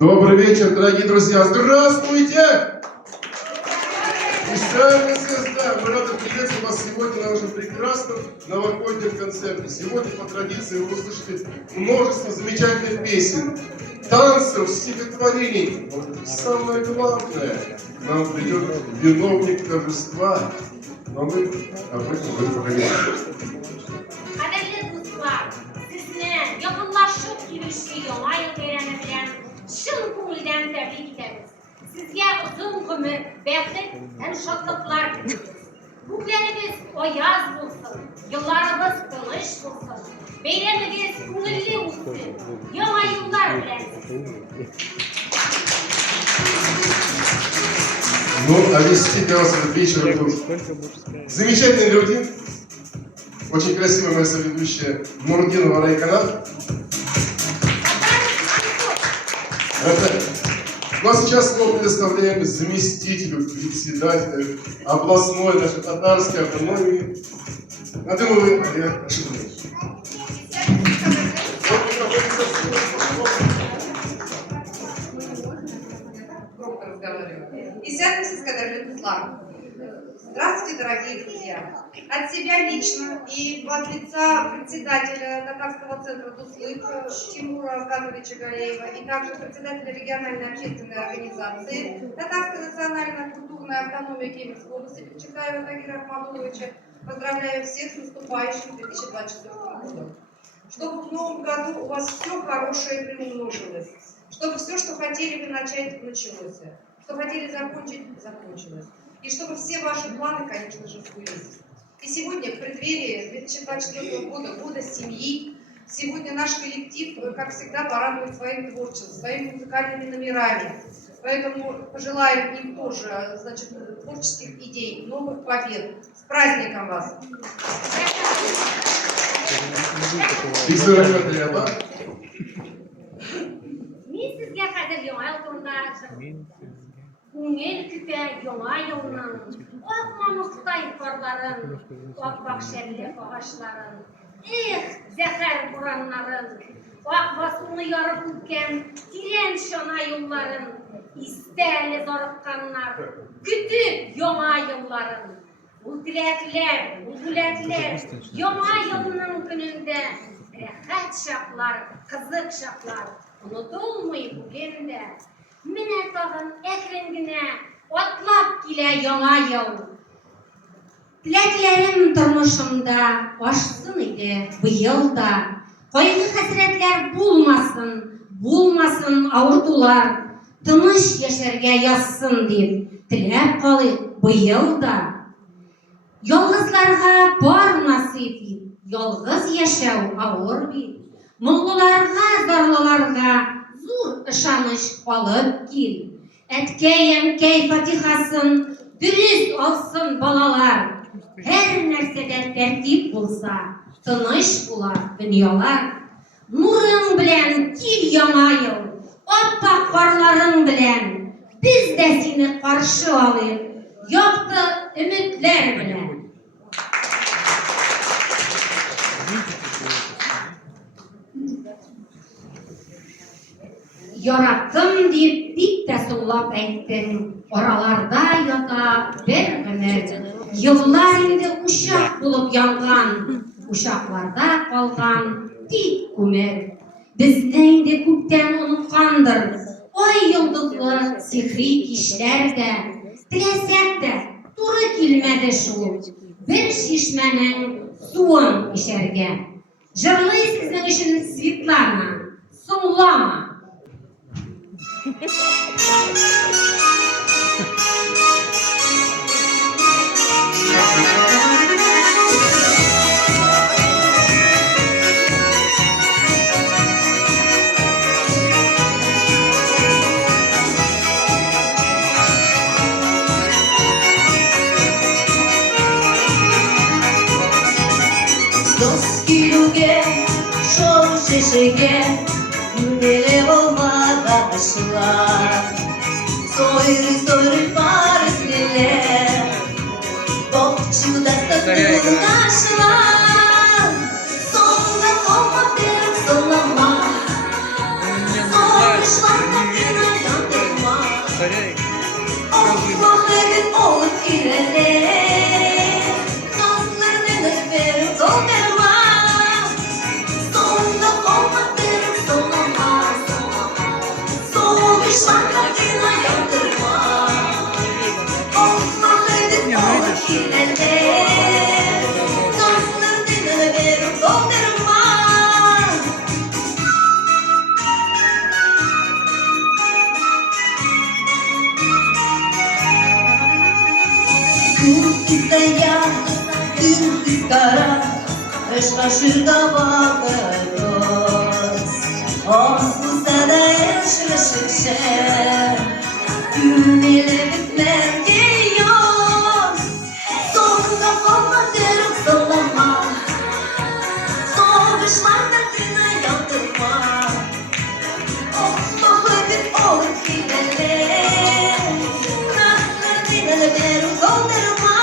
Добрый вечер, дорогие друзья! Здравствуйте! Мы рады приветствовать вас сегодня на нашем прекрасном новогоднем концерте. Сегодня по традиции вы услышите множество замечательных песен, танцев, стихотворений. Самое главное, к нам придет виновник торжества. Но мы об этом будем поговорить. Şıl kumuldan tebrik ederiz. Sizge uzun ömür, bəxtlik, hem şadlıklar dileriz. Bugünlerimiz o yaz bulsun, yıllarımız kılıç bulsun. Beylemimiz kungulli olsun, yama yıllar bilensin. Ну, а весь сейчас вечер тут замечательные люди, очень красивая моя соведущая Нурдинова Райкана. Ну а сейчас мы предоставляем заместителю председателя областной нашей татарской автономии Надымовой Олег Ашимович. Здравствуйте, дорогие друзья! От себя лично и от лица председателя Татарского центра Дуслык Тимура Азатовича Галеева и также председателя региональной общественной организации Татарская национальная культурная автономия Кемеровской области Печатаева Тагира Ахмадуловича поздравляю всех с наступающим 2024 годом. Чтобы в новом году у вас все хорошее приумножилось, чтобы все, что хотели вы начать, началось, что хотели закончить, закончилось. И чтобы все ваши планы, конечно же, сбылись. И сегодня, в преддверии 2024 года, года семьи, сегодня наш коллектив, как всегда, порадует своим творчеством, своими музыкальными номерами. Поэтому пожелаем им тоже, значит, творческих идей, новых побед. С праздником вас! Күңел күпә яңа елның, ак мамыктай карларын, ак бакшәлле агачларын, зәһәр бураннарын, ак басуны ярып үткән тирән чана юлларын, истә әле зарыкканнар, көтеп яңа елларын. Ул теләкләр, ул бүләкләр, яңа елның көнендә рәхәт чаклар, кызык чаклар, онытылмый бүген дә. Менә тагын әкрен генә атлап килә яңа ел. Теләкләрем тормышымда ашсын иде быел да. Кайгы хәсрәтләр булмасын, булмасын авыртулар. Тыныч яшәргә язсын дип теләп калыйк быел да. Ялгызларга бар насыйп ит, ялгыз яшәү авыр бит. Моңлыларга, зарлыларга зур ышаныч алып кил. Әткәй фатихасын дөрес алсын балалар. Һәр нәрсәдә тәртип булса, tыныç bular dünyalar. Nurun bilen kil yana yıl, appak barların bilen, biz de seni karşı alayım, yoktu ümitler bilen. Yarattım deyip bit de sullap ettin, oralarda yata bir ömür. Yıllar indi uşak bulup yangan, uşaklarda kalgan dik kumur. Bizden de kökten unutkandır, ay yıldızlı sihri kişiler de, dilesek de duru kilmedi şu, bir şişmenin suun işerge. Jırlıyı sizin için Svetlana, sunlama. Dost kiluge, şov şeşege, günleri olmadan aşılar. Soyru parisliler, bokçu da sakın aşılar. Sonunda olma derim sonlama, soğuşlanma yine yandırma. Olma hedin olup ilerler, dostlarını verim doldurma. Sonunda olma derim sonlama, soğuşlanma yine yandırma. Olma hedin olup ilerler, dostlarını verim doldurma. Gün ya, gün kara, ışkaşırda bakıyoruz. Onsuzda da yaşlaşık şer, gün ile bitmez diyor. Sonunda olma derim sollama, soğuşlarda dine yandırma. Olma hadi olup gidelim, nazlı dine verim doldurma.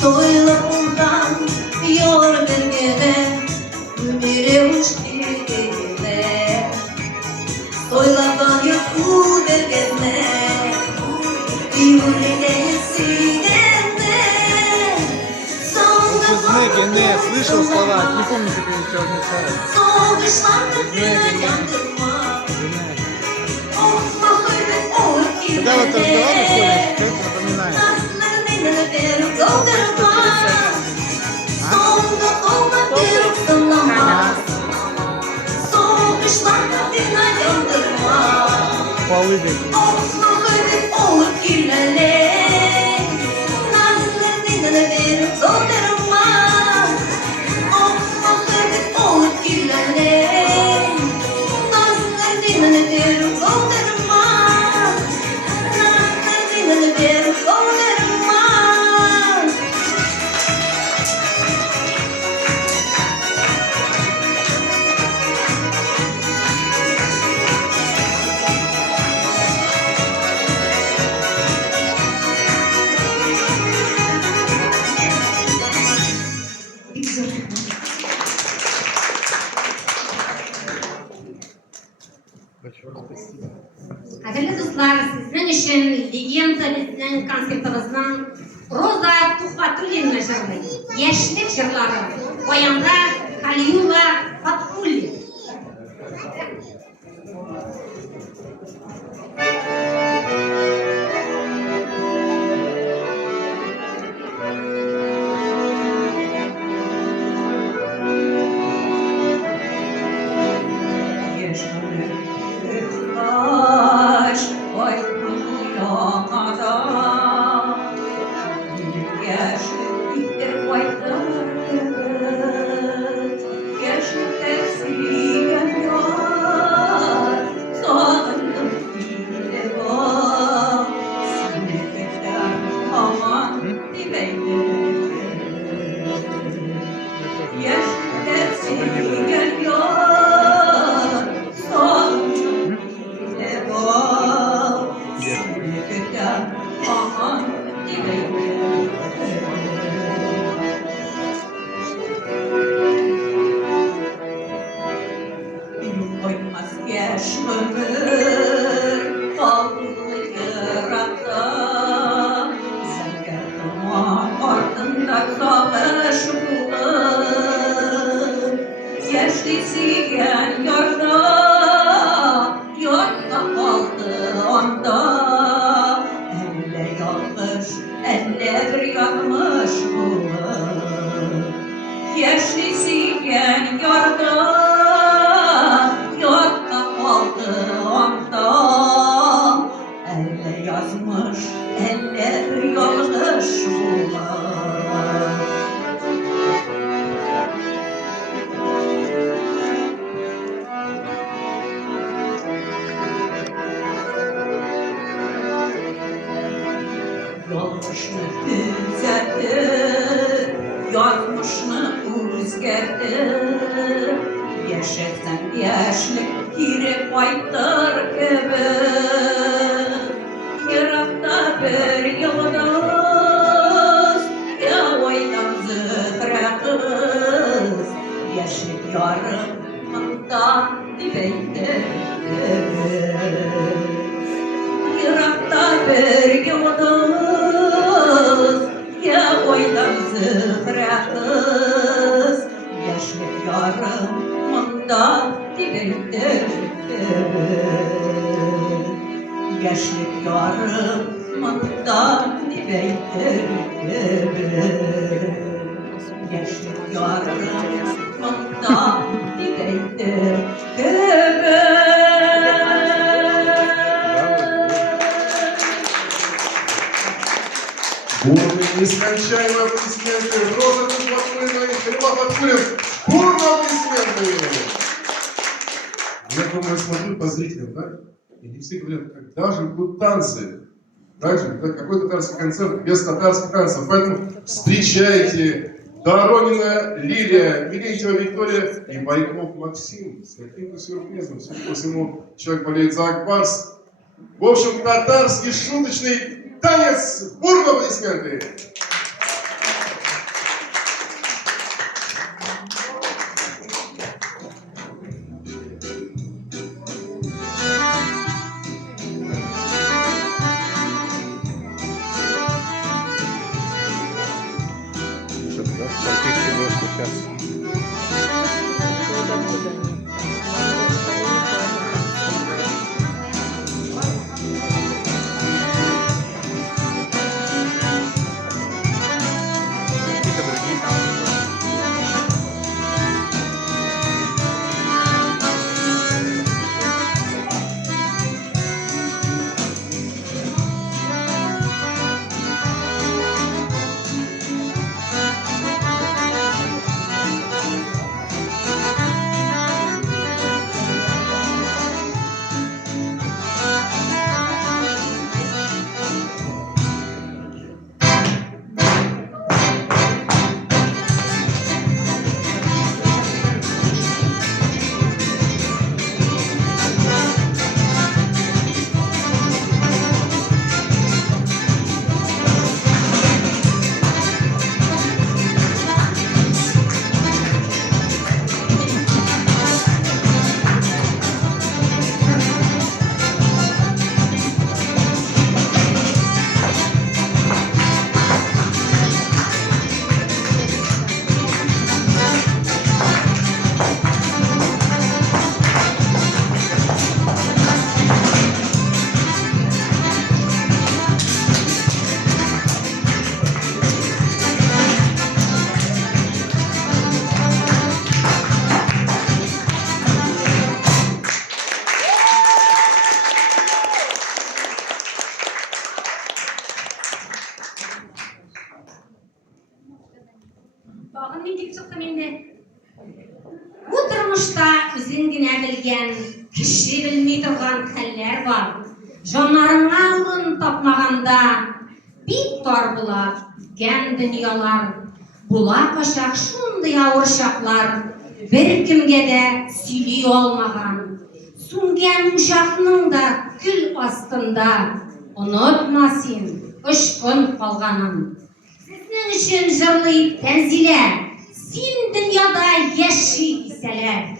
Soyluğundan yor bir gene, ümiri uç dilinde. Soyladan yutku bir gene, yüreğe sinende. Я слышал слова, не помню, как они что означают. Soğuşlarda dine yandırma. Olma hırvet olup Когда вот разговариваешь, gidelim. что напоминает? Nazlı dine verim doldurma. Sonunda olma derim sonlama, soğuşlarda dine yandırma. Полы такие. Olma hırvet olup gidelim, nazlı dine verim doldurma. Olma hırvet olup gidelim, nazlı dine verim doldurma. Nazlı dine verim doldurma. Kadirli dostlar, sizin için legenda bizden konsertimizden Roza Tuhfatullin'le jırlayı. Yaşlık jırları. Oyanda Kaliyula Fatulli. White Бурные, нескончаемые аплодисменты. Роза Батмурина и Хлеба Батмурин. Бурные аплодисменты. Я думаю, смотрю по зрителям, да? И не все говорят, когда же будут танцы? Также, да, какой татарский концерт без татарских танцев. Поэтому встречайте Доронина Лилия, Милентьева Виктория и Байков Максим. С каким-то сюрпризом. Судя по всему, человек болеет за Акбарс. В общем, татарский шуточный танец. Бурные аплодисменты. Bağın ne deyip çıktım şimdi? Bu durmuşta üzüngüne bilgen, kişi bilmey turgan haller var. Jonlarına urun tapmaganda, bit tor bular, gen dünyalar. Bula kaşak şunday avırşaklar, bir kimge de süylüy olmagan. Sungen uşakның da kül astında unutmasın ışkın kalganın. Sizin için jırlayıp Tenzile, sin dünyada yaşay iseler.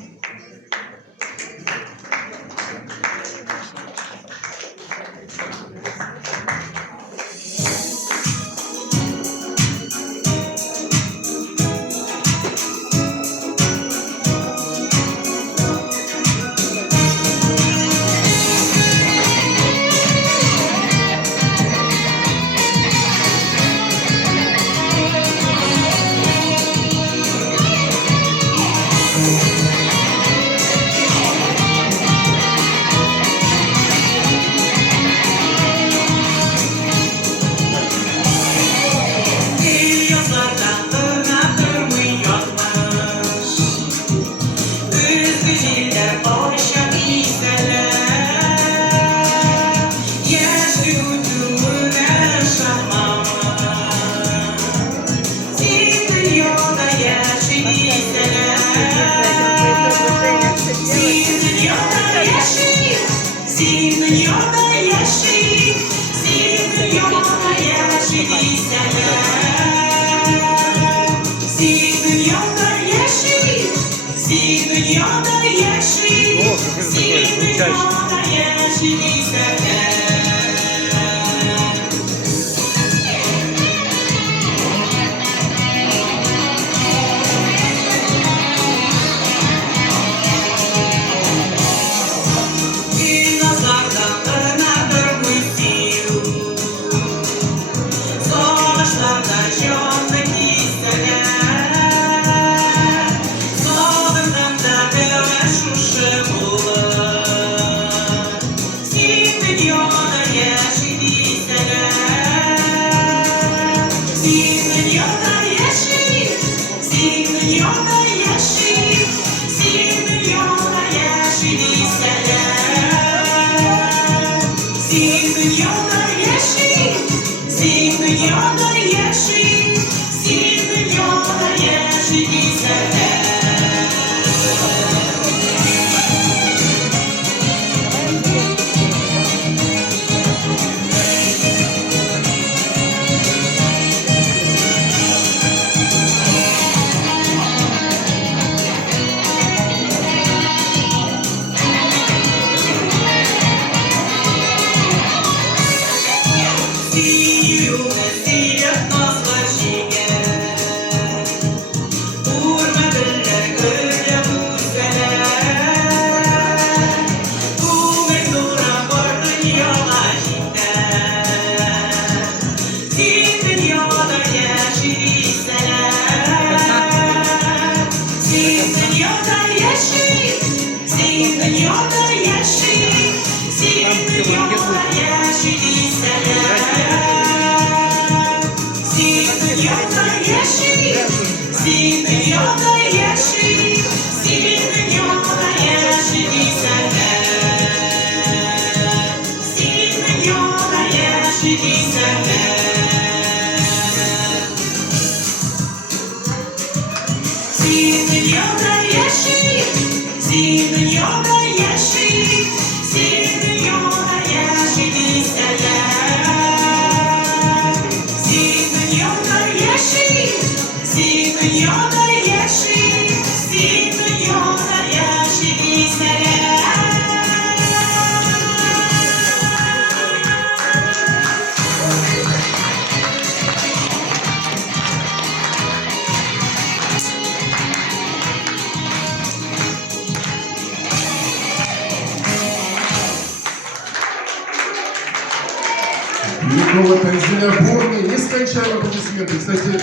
Никола Тензиля бурный, нескончаемые аплодисменты. Кстати,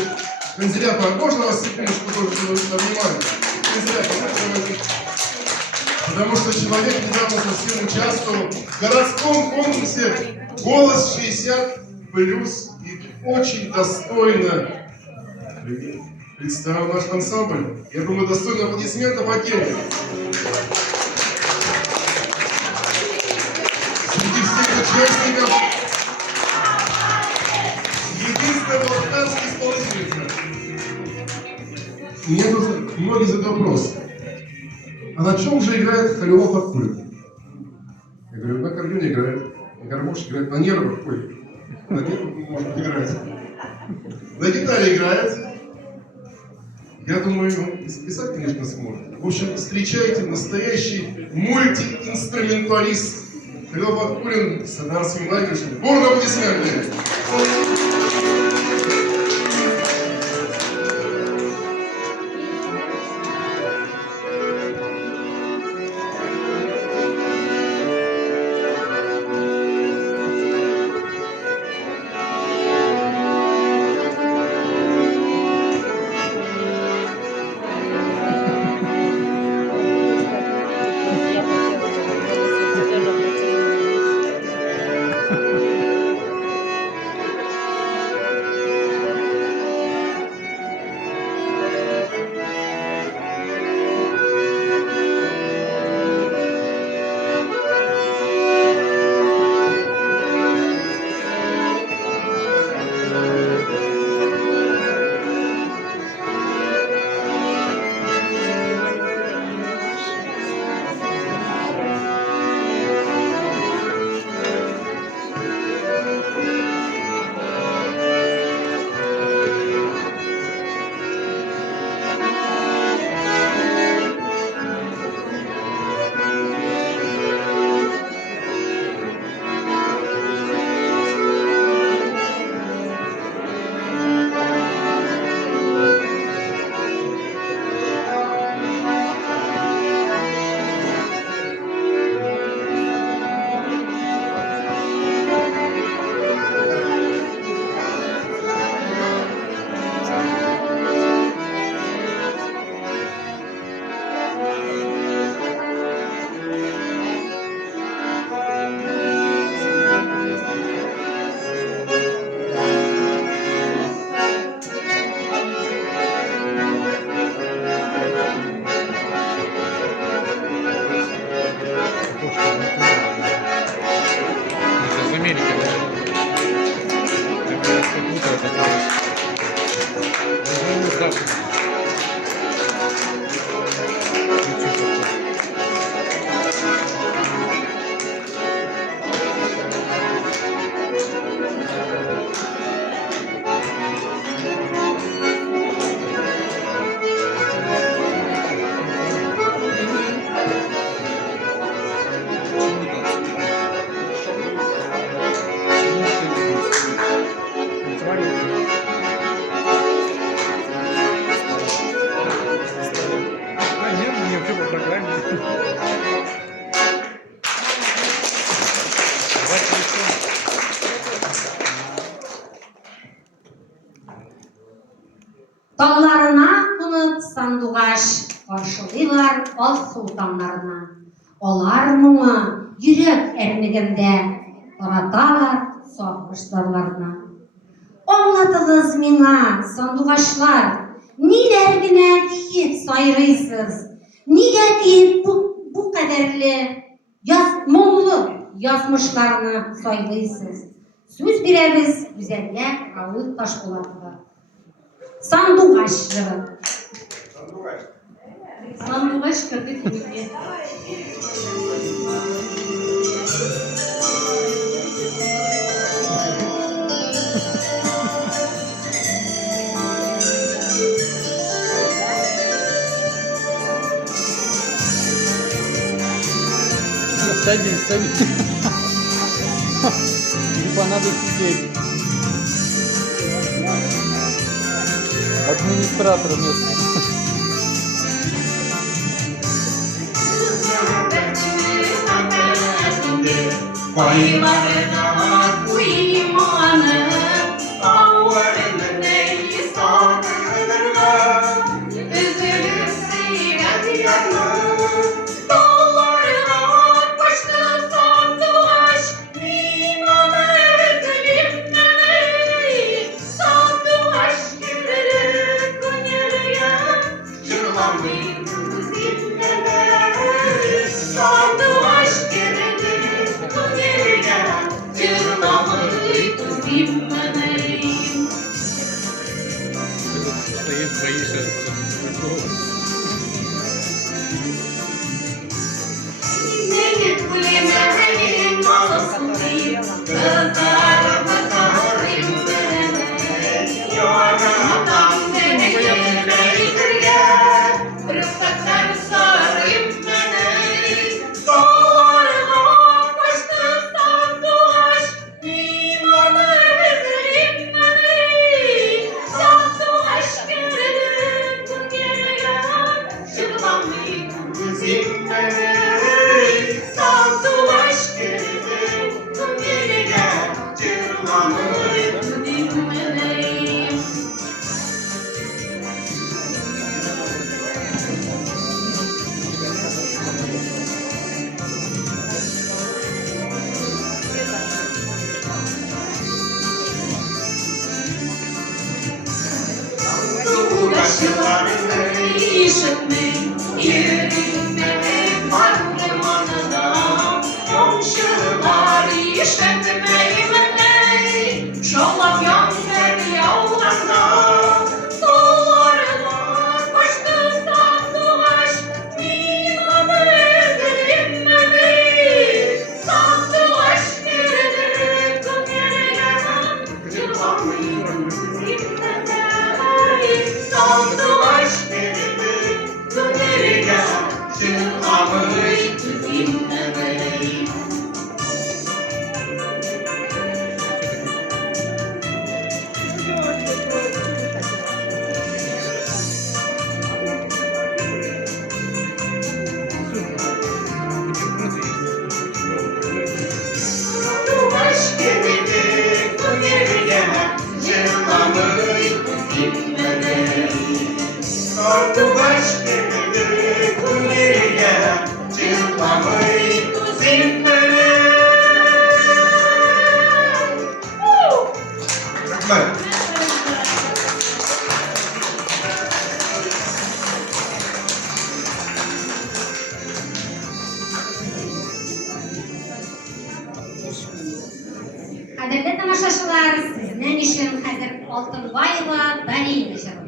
Тензиля, можно вас секундочку тоже на внимание? Тензиля, давайте. Потому что человек недавно совсем участвовал в городском конкурсе «Голос 60+» и очень достойно представил наш ансамбль. Я думаю, достойно аплодисментов Акеле. Среди всех участников единственная балканская исполнительница. Мне тут многие задают вопрос. а на чем же играет Халилов Акулин? Я говорю, на аккордеоне играет, на гармошке играет, на нервах, ой, на нервах может играть. На гитаре играет. Я думаю, он записать, конечно, сможет. В общем, встречайте настоящий мультиинструменталист Халилов Акулин с Адарсом Геннадьевичем. Бурные аплодисменты! Dağlarına konup sandugaç, karşılıyorlar az sultanlarına. Olar mumu yürek ermiginde, taratalar sokmuş zarlarına. Anlatınız mina sandugaçlar, niler gine deyip sayrıysız, niye deyip bu kadarlı mollu yazmışlarını saylıysız. Söz biremiz güzelge ağır taş bulatı. Sandugaç jırı. Sandugaç kırdı kimliği. Садись, садись. Типа надо сидеть. Администратор местный. Стоишь, боишься. üzülmeli. Saldılaş gibi günlerine cırlamayı dinlemeli. Uğraşılarını işitmeyin, yüreğime parmağına. Komşular işitmeyin beni, şolap yanlar yollarına. Dolarlar başımdan dolaş, milanı dilinmedi. Saldılaş gibi günlerine cırlamayı dinlemeli. Saldılaş gibi günlerine cırlamayı dinlemeli. Saldılaş gibi günlerine cırlamayı dinlemeli. Saldılaş gibi günlerine cırlamayı dinlemeli. Rahmet. Qadrli tomoshabinlar, sizning uchun hozir Oltinboyeva Darina jiri.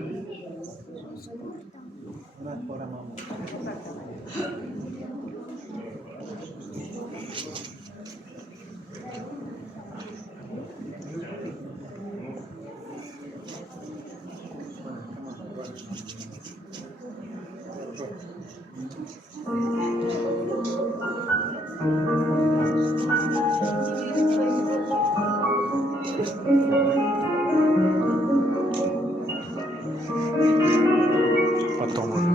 Потом уже.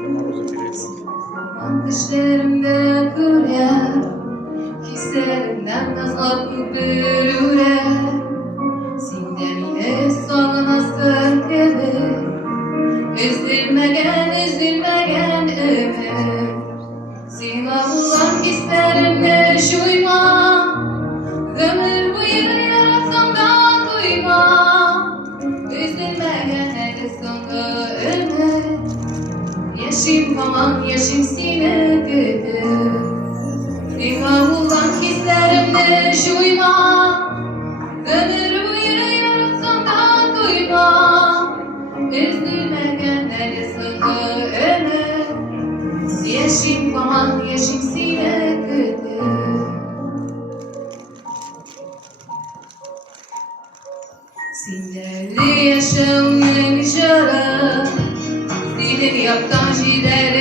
До мороза перейдем. Bakışlarımda güler, hislerimden nazlı güler. Senden sonrası gelir, üzülmegen ömür. Sima bulan hislerimde şuyma, ömür boyu yaratandan duyma. Üzülmegen sonunda ömür. Yaşım aman yaşım sinedir. Divavulan hislerimde şuyma, ömür boyu yaratandan duyma. Üzülmegen sonunda ömür. Yaşım aman yaşım sinedir. Sinirli yaşamın şarap, dilin yaptan şeyler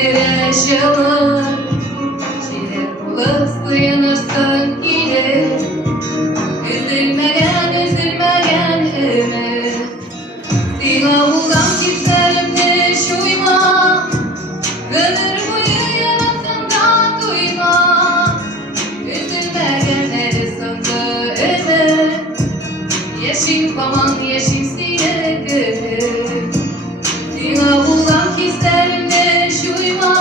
yaşalır. Şeyler bulup sığınırsın gelir. Üzülmegen ömür. Divavulan hislerimde şuyma, ömür boyu yaratından duyma. Üzülmegen sonunda ömür. Yaşım aman yaşım sinedir. Divavulan hislerimde şuyma,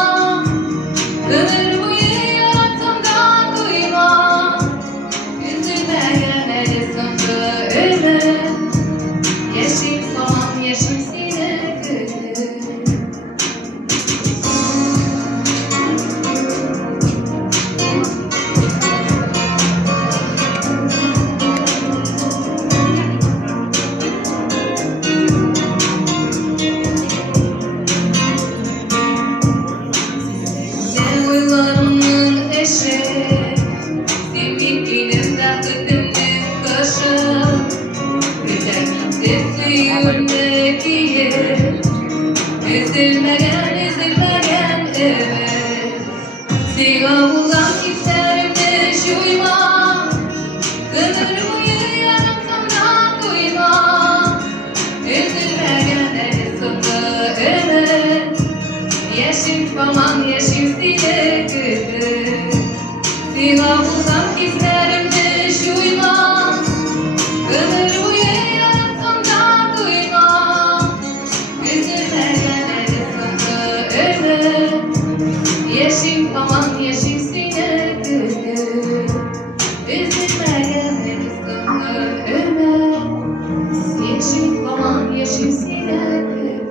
ömür boyu yaratandan duyma. Üzülmegen sonunda ömür. Yaşım aman yaşım sinedir. Yıllarımın eşi, sevdik elimden kıdımlık taşı. Güzellikte suyundaki yer, üzülmegen ömür. Divavulan hislerimde şuyma, ömür boyu yaratandan duyma. Üzülmegen sonunda ömür. Yaşım aman yeşim sine gülüm Sina bulsam gizlerimde şuyma Ömür boyu yaratımdan duyma Üzülme gene sana ömür Yeşim aman yeşim sine gülüm Üzülme gene sana ömür Yeşim aman yeşim sine gülüm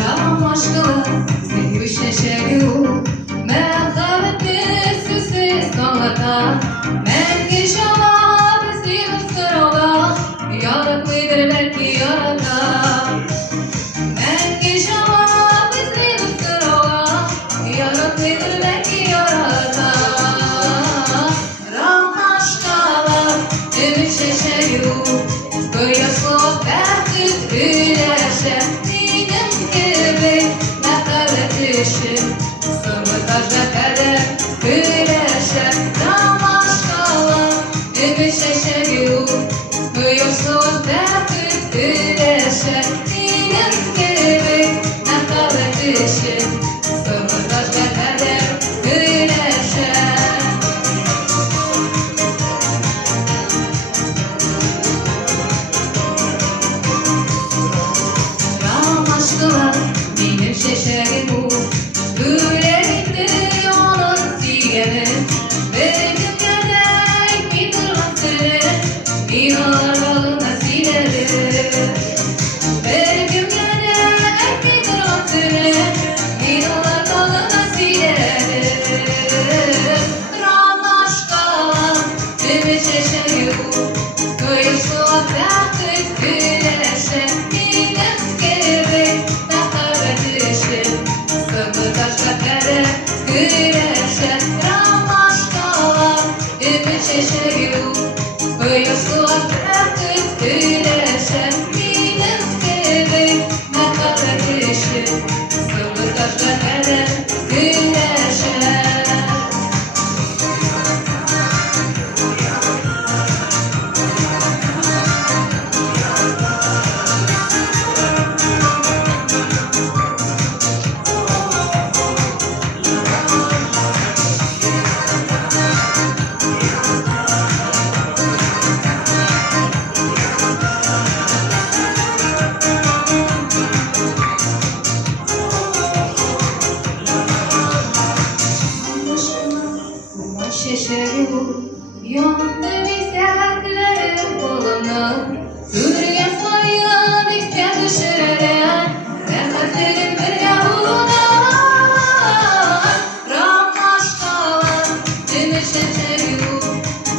Ram aşkına sevmiş neşeliyor Merhametli süsüz kanlata Men geçama bizim sıralar Yaratlıdır belki yarata Men geçama bizim sıralar Yaratlıdır belki yarata Ram aşkına sevmiş neşeliyor Kıyasla berkut güleşe Dinem gibi nefretleşim Sımırtaşla kadar güleşe Damaşkala ümit şeşeriyor Kıyasla berkut güleşe Dinem gibi nefretleşim Sımırtaşla kadar güleşe Ram aşkına benim şeşerim bu Gülerinde yanın siyemi Benim gerek bir kırmızı İnalar dalına silerim Benim gerek bir kırmızı İnalar dalına silerim Ram aşkına benim şeşerim bu Kıyısla takıt güneşe Dinem gibi nefretleşim Sımırtaşla kadar güneşe Ram aşkala ümit şeşeriyor Kıyısla takıt güneşe Dinem gibi nefretleşim Sımırtaşla kadar güneşe Şeşeriyor yandı bizlerlerin koluna Sürgen sayılan ister düşürene Rahmetlerin bir yavuna Ram aşkalar ümit şeşeriyor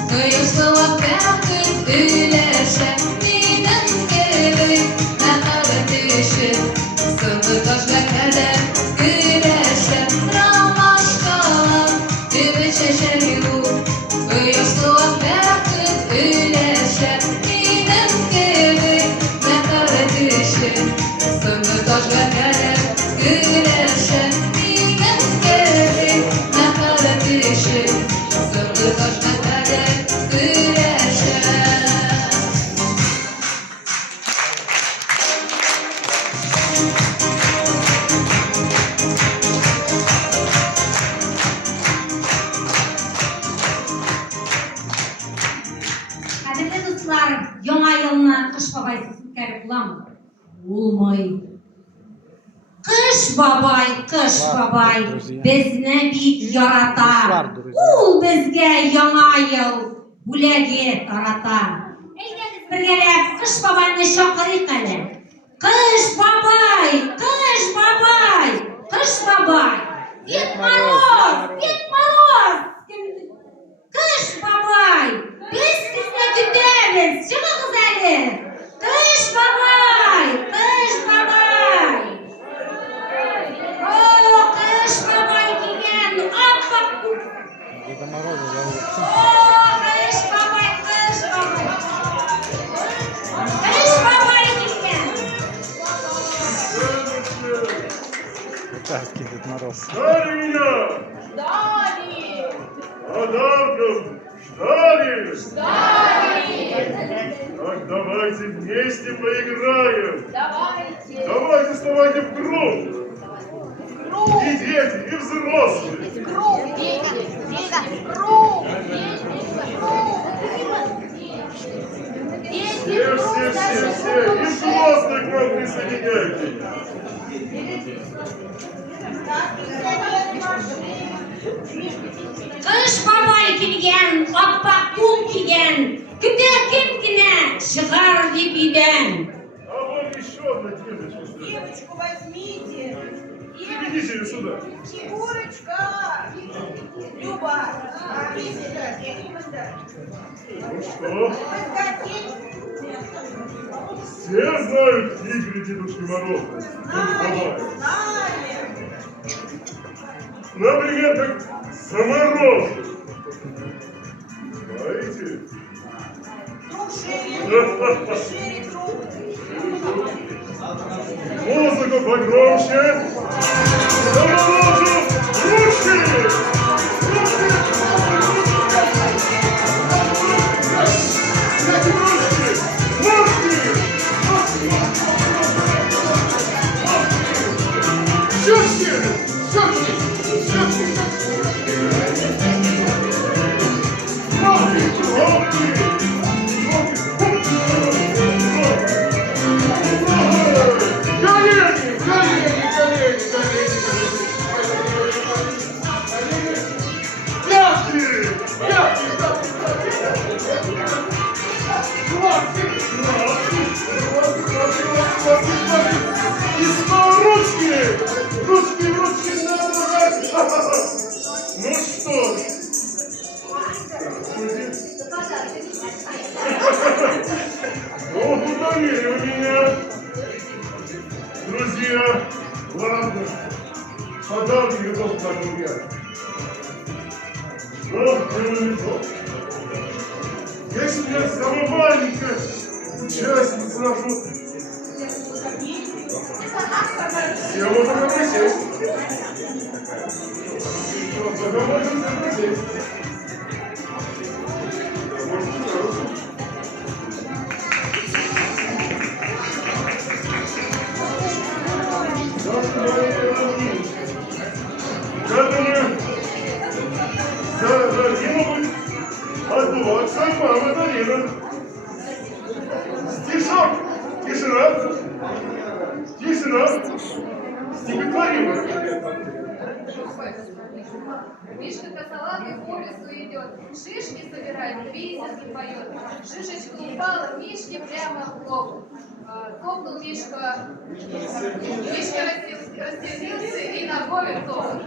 Kıyısla berkut güneşe Dinem gibi nefretleşim Sımırtaşla kadar güneşe Ram aşkalar ümit şeşeriyor Kıyasla berkut güneşe Dinem gibi nefretleşim Sımırtaşla kadar güneşe Dinem gibi nefretleşim Sımırtaşla kadar güneşe Kadirli dostlar, яңа елны Кыш бабай үткәреп буламы? Булмый. Кыш бабай безне бик ярата. Ул безгә яңа ел бүләге тарата. Әйдәгез бергәләп Кыш бабайны чакырыйк әле. Кыш бабай, Кыш бабай, Кыш бабай. Дед Мороз, Дед Мороз. Кыш бабай, biz sizle güderiz. Çıkınız әле. Кыш бабай, Кыш бабай. О, Кыш бабай кигән, аппак Деда Мороза зовут. Кыш бабай, кыш бабай. Кыш бабай келген. Китайский Дед Мороз. Ждали меня? Подарков ждали? Так давайте вместе поиграем. Давайте вставайте в круг. И дети, и взрослые. Все, и взрослые к вам присоединяйтесь. Кыш бабай келген, аппақ тун киген. Күтер кем-кіне шығар деп үйден. А вот еще одна девочка. Девочку возьмите. Идите сюда. Егорочка. Люба. Ну что? Все знают игры Дедушки Мороза? Знаем. Например, как самород. Знаете? Друг шире друг. Музыку погромче. Самороду ручки! И снова ручки! Ручки! Ну что ж. Ох, утомили вы меня. Друзья, ладно. Подарки готов прогулять. Ох, повезло. Есть у меня самая маленькая участница нашу. Все можно присесть. Пока можно присесть. Когда мы отдуваться, мама Дарина. Стишок. Тишина. Стихотворимо. Мишка косолапый по лесу идет, шишки собирает, песенки поет. Шишечка упала Мишке прямо в лоб. Топнул Мишка рассердился и ногой топнул.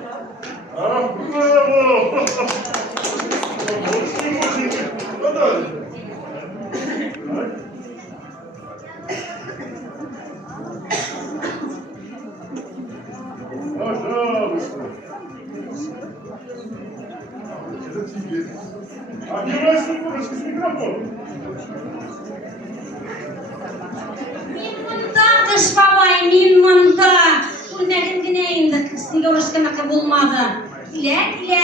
Ах, браво! Подальше. Пожалуйста. Это тебе. Одевайся, курочка, с микрофоном. Мен мұнда кыш бабай, мен мұнда. Күлмәген генә инде кісіге ұрышқанақы болмады. Келе.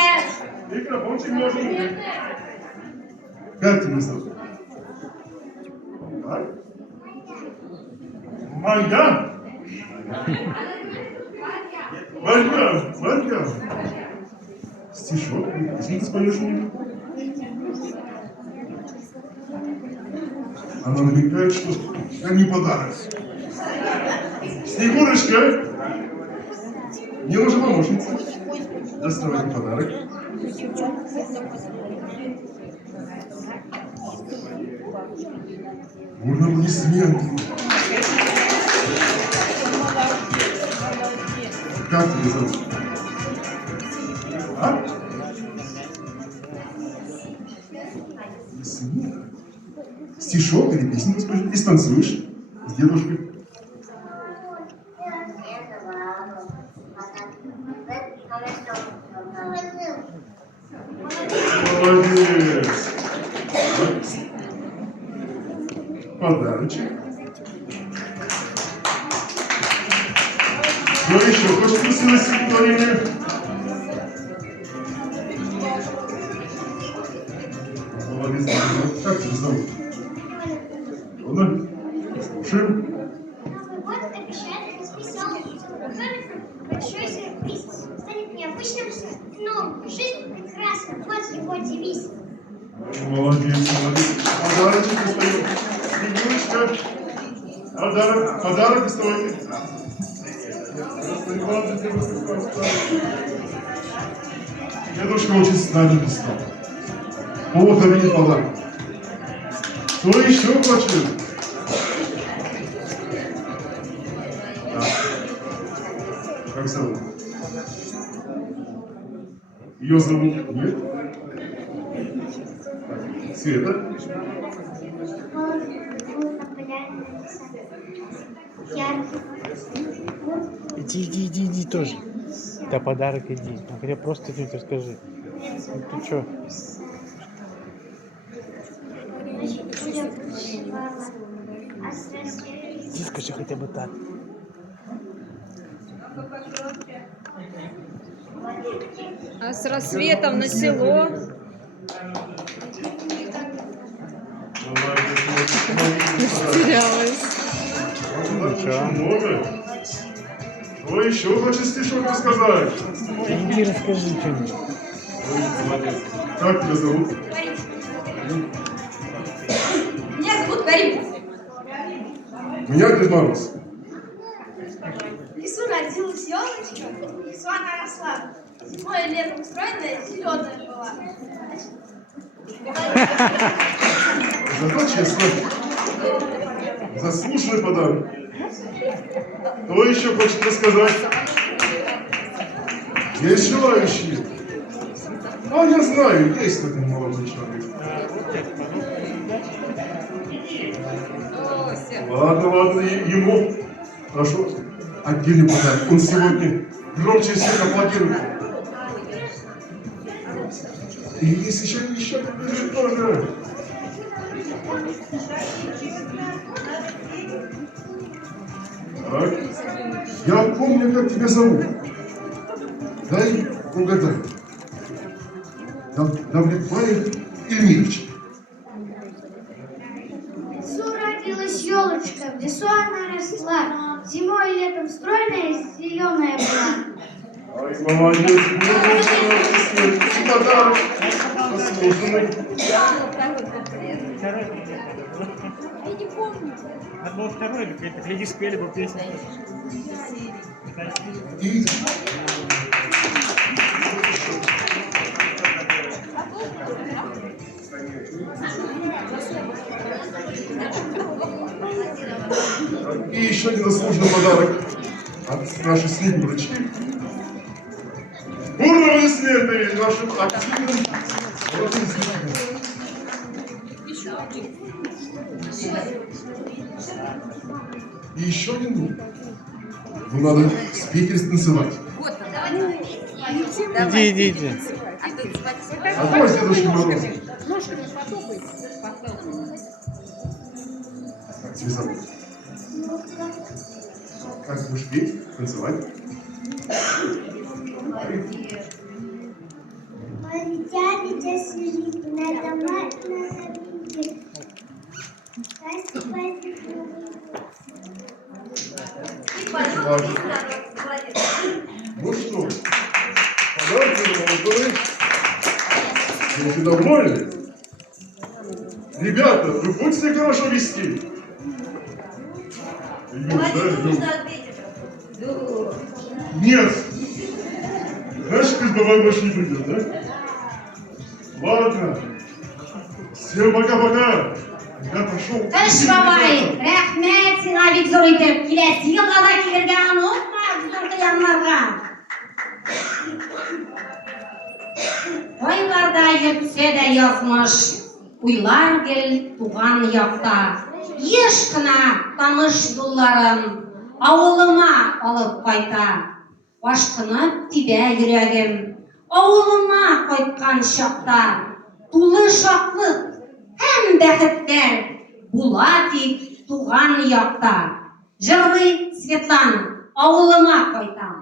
Микрофончик нужен. Как тебя зовут? Так? Моя? Варька. Стишок, извините, споешь мне. Она намекает, что я не подарок. Снегурочка, мне нужна помощница. Доставай подарок. Можно аплодисменты. Как тебя зовут? А? Ясмина. Стишок или песню скажи? И станцуешь с дедушкой. Молодец. Как тебя зовут? Она? Шим? Новый год обещает быть веселым. Большой сюрприз. Станет необычным, но жизнь прекрасна. Вот его девиз. Молодец, молодец. Подарочек достаем. Снегурочка. Подарок доставайте. Дедушка очень станет стал. Повод дарить подарок. Кто еще хочет? Да. Как зовут? Ее зовут? Нет? Света? Иди тоже. Да подарок иди. А хотя просто тетя скажи. Ну ты чё? Иди скажи хотя бы так. А с рассветом на село. Терялась. Много. Кто еще хочет стишок рассказать? Иди расскажи что-нибудь. Молодец. Как тебя зовут? Меня зовут Карим. Меня Дед Мороз. В лесу родилась елочка, в лесу она росла. Зимой и летом стройная, зеленая была. Зато честно. Заслуженный подарок. Кто еще хочет рассказать? Есть желающие? А я знаю, есть такой молодой человек. Ладно, ему. Хорошо. Отдельный подарок. Он сегодня громче всех аплодирует. И есть еще тоже. Так. Я помню, как тебя зовут. Дай угадай. Давлетбаев Ильмирович. В лесу родилась елочка, в лесу она росла. Зимой и летом стройная, зеленая была. Ай, молодец. И подарок заслуженный. Я не помню. Надо было второй, гляди, спели бы песню. И еще один заслуженный подарок от нашей Снегурочки. Бурные аплодисменты нашим активным молодым зрителям. И еще один. Ну, надо спеть или станцевать. Иди. А давай с Дедушкой Морозом. Ножками потопай. Как тебя зовут? Как ты будешь петь, танцевать? Дитя сидит на дома, на кабинке. Ну что, подарки молодой. Вы довольны? Ребята, вы будете себя хорошо вести? Нет. Значит, Кузьмовой больше не придет, да? Ладно. Всем пока-пока. Я пошел. Эш бабай, рәхмәт сиңа бик зур итеп. Киләсе елга да килергә онытма безнең кыяннарга. Айларда йөксә дә язмыш, уйлар гел туган якта. Еш кына таныш юлларым авылыма алып кайта. Ашкынып тибә йөрәгем авылыма кайткан чакта. Тулы шатлык һәм бәхеттәр була тик туган якта. Җырлый Светлана, авылыма кайтам.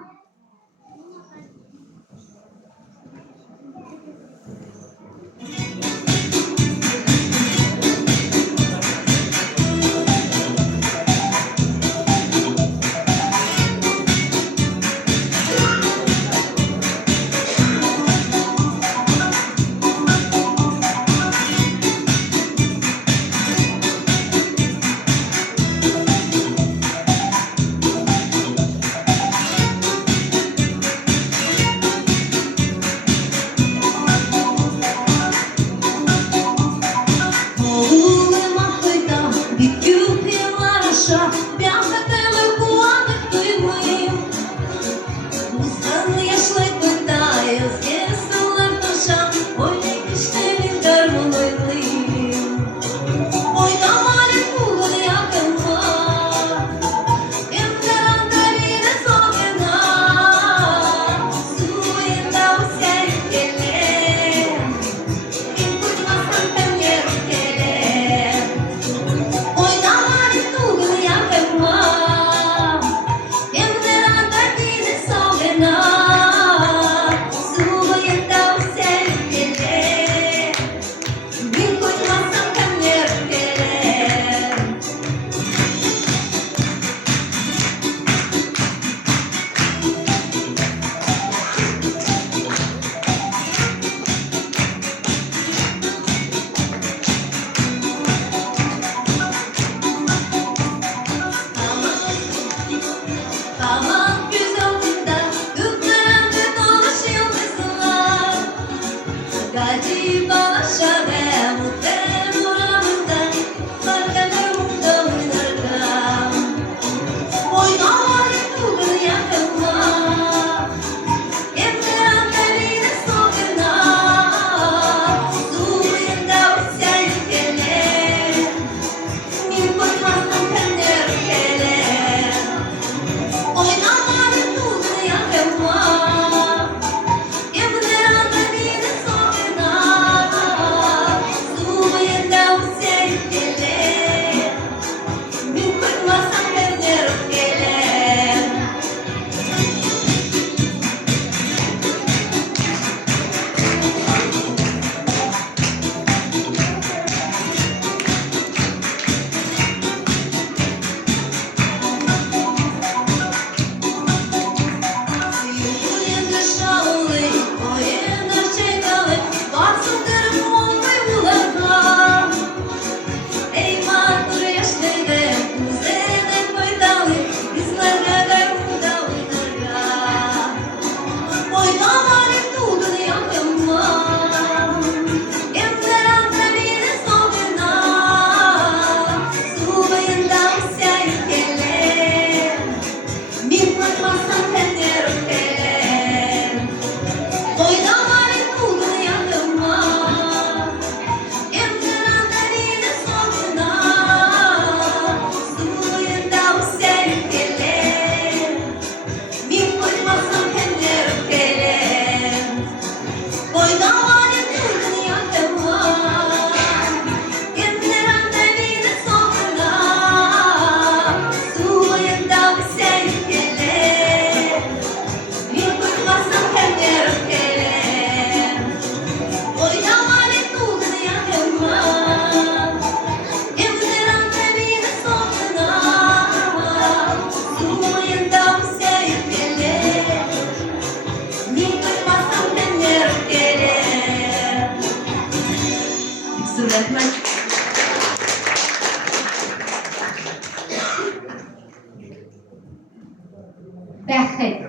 Бәхет.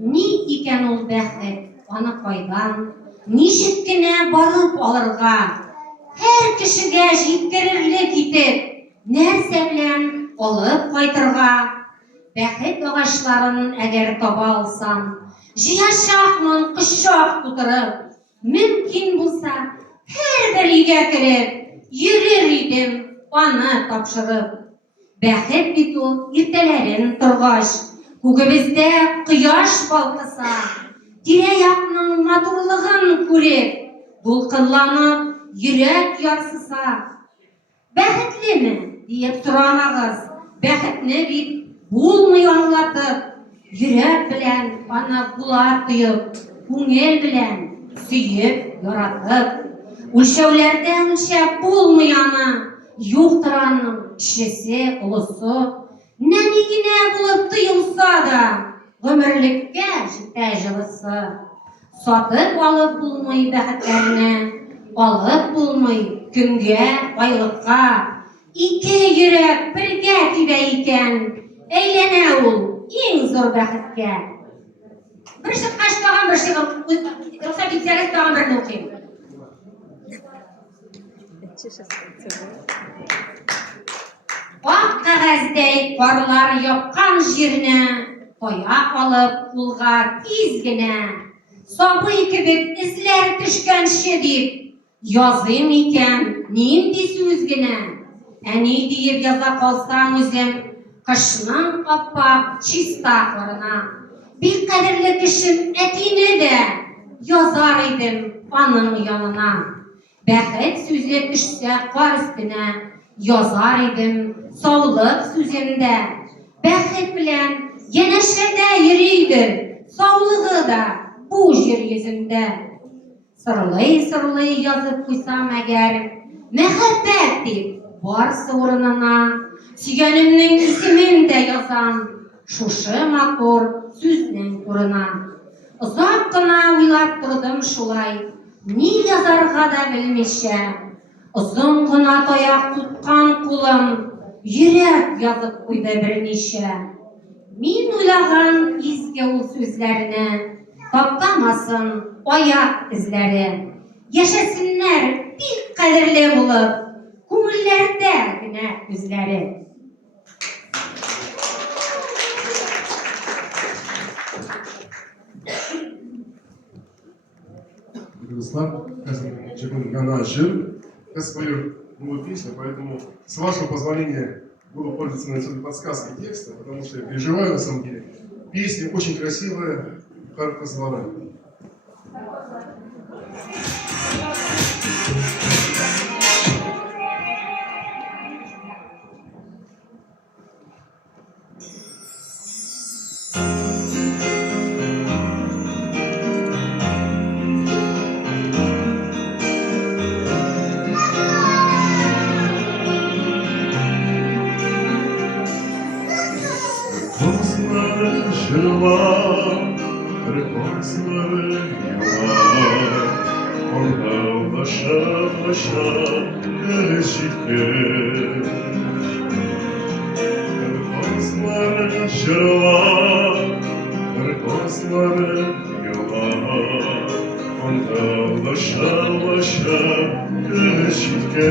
Ни икән ул бәхет? Аны кайдан, ничек кенә барып алырга? Һәр кешегә җиткерерлек итеп, нәрсә белән алып кайтырга? Бәхет агачларын әгәр таба алсам, җыячакмын кошак тутырып. Мөмкин булса, һәрбер өйгә кереп, йөрер идем аны тапшырып. Бәхет бит ул иртәләрен торгач, күгебездә кояш балкыса, тирә-якның матурлыгын күреп, дулкынланып, йөрәк ярсыса. Бәхетлеме диеп сорамагыз, бәхетне бит булмый аңлатып, йөрәк белән аны була тоеп, күңел белән сөеп, яратып. Үлчәүләрдә үлчәп булмый аны, юктыр аның кечесе, олысы. Нәни генә булып тоелса да, гомерлеккә җитә җылысы. Сатып алып булмый бәхетләрне, алып булмый көнгә, айлыкка. Ике йөрәк бергә тибә икән, әйләнә ул иң зур бәхеткә. Бер чыккач тагын бер шигырь, рөхсәт итсәгез тагын берне укыйм. Ак кәгазьдәй карлар япкан җирне, таяк алып кулга тиз генә, сабый кебек эзләр төшкәнче дип, языйм икән нинди сүз генә. Әни диеп яза калсам үзем, кышның аппак чистакларына. Бик кадерле кешем әтине дә язар идем аның янына. Бәхет сүзе төшсә кар өстенә, язар идем саулык сүземдә. Бәхет белән янәшәдә йөридер, саулыгы да бу җир йөзендә. Сырлый-сырлый язып куйсам әгәр, мәхәббәт дип барсы урынына, сөйгәнемнең исемен дә язам, шушы матур сүзнең турына. Озак кына уйлап тордым шулай, ни язарга да белмичә. Озын гына таяк туткан кулым, йөрәк язып куйды берничә. Мин уйлаган изге ул сүзләрне, таптамасын аяк эзләре. Yaşasınlar bir kaderli bulup, kumullarda güne üzleri. Ярослав, Гана Жир. Я спою новую песню, поэтому, с вашего позволения, буду пользоваться на подсказкой текста, потому что я переживаю на самом деле. Песня очень красивая, карта звона. Kosları жила, kosları yıla, onda ulaşa geçike. Kosları жила, kosları yıla, onda ulaşa geçike.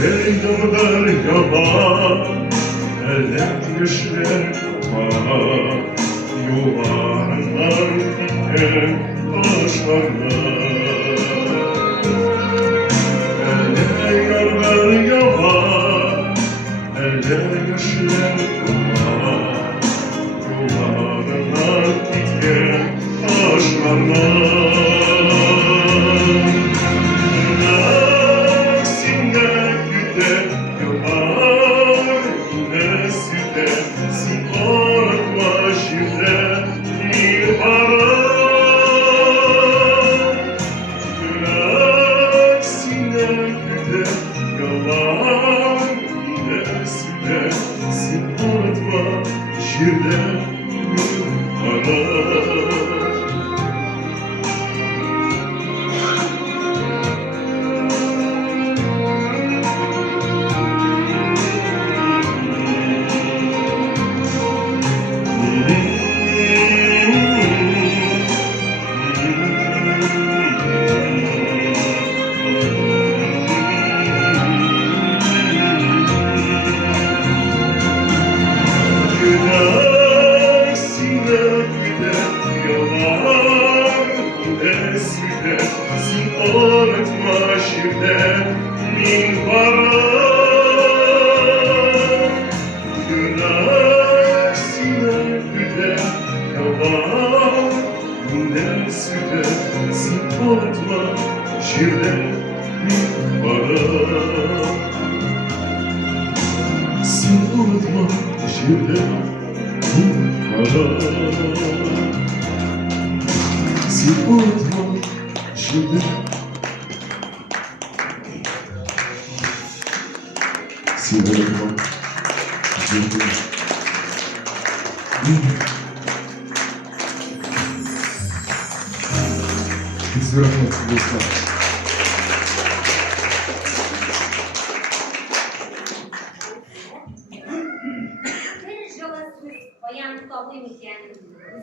Eleydolar yalan, elem güçler var, yuvarlar biten taşlarlar. Eleydolar yalan, elem güçler var, yuvarlar biten taşlarlar.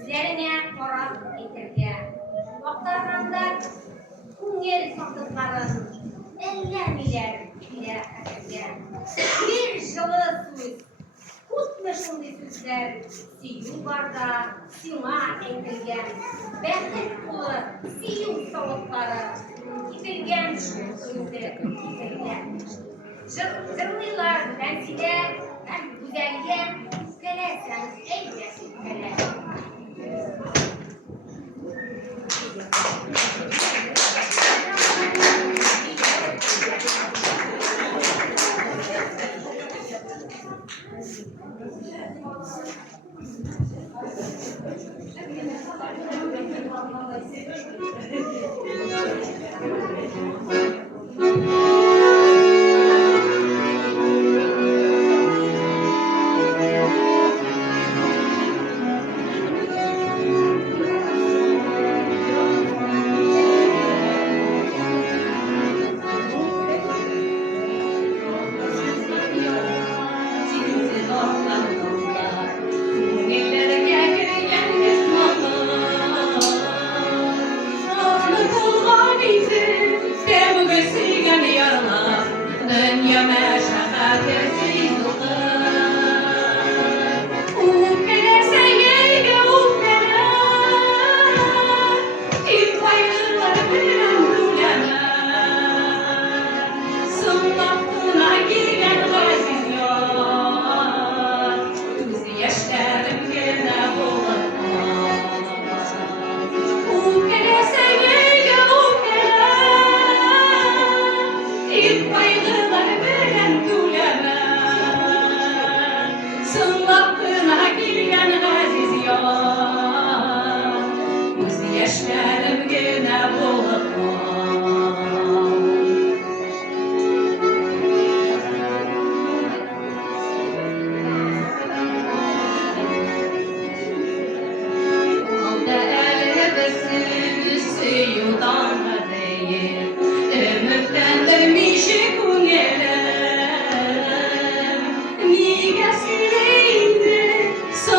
Üzerine korak getirgen, vaktarlarında kungel faktıkların ellermiler bile akırgen. Bir жылы söz, kutlaşındı sözler, siyu barda, sima eğilgen, bәхет kulu, siyu savutları, kitilgen sözde kitilgen. Жырлыйлар бәнсиле, һәм güzelge, келесен әйбәсен келе.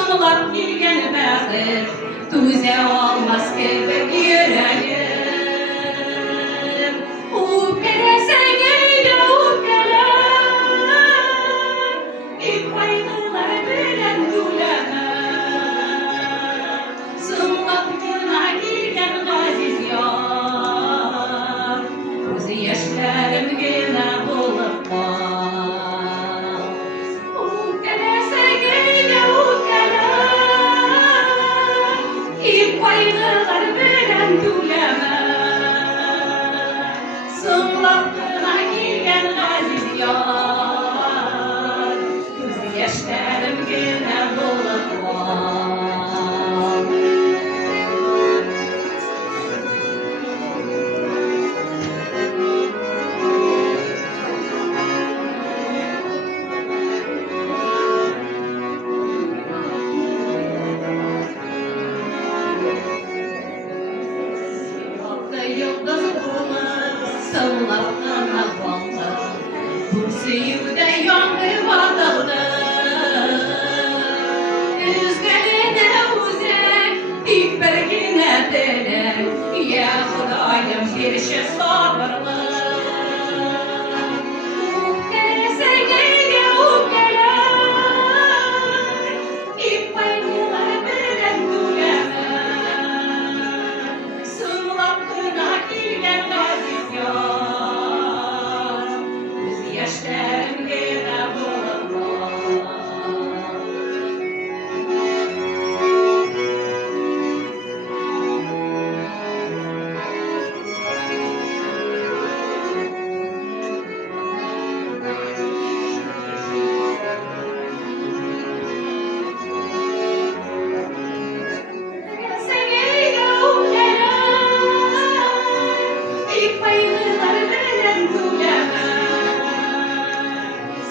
Sımlap gelgen bəxir, tüze olmaz kebek yüreğim. Ukele sengeyde ukele, İp aygılar bilen güleme. Sımlap gelgen gaziz yar, Göz yaşlarım gene bulup var. Ukele sengeyde ukele, İp aygılar bilen güleme. Sımlap gelgen gaziz yar, Göz yaşlarım gene bulup var. Yolda yıldız bulur, sımlaptığına bağlı. Bu sevde yangır vadıldı. Üzerine uzak, dikbergine delen. Ya Hudayım bir şey sabırlı. Ukele sengeyde ukele, İp aygılar bilen güleme. Sımlaptığına gelgen gaziz yar, Göz yaşlarım gene bulup var. Sengeyde ukele, İp aygılar bilen güleme.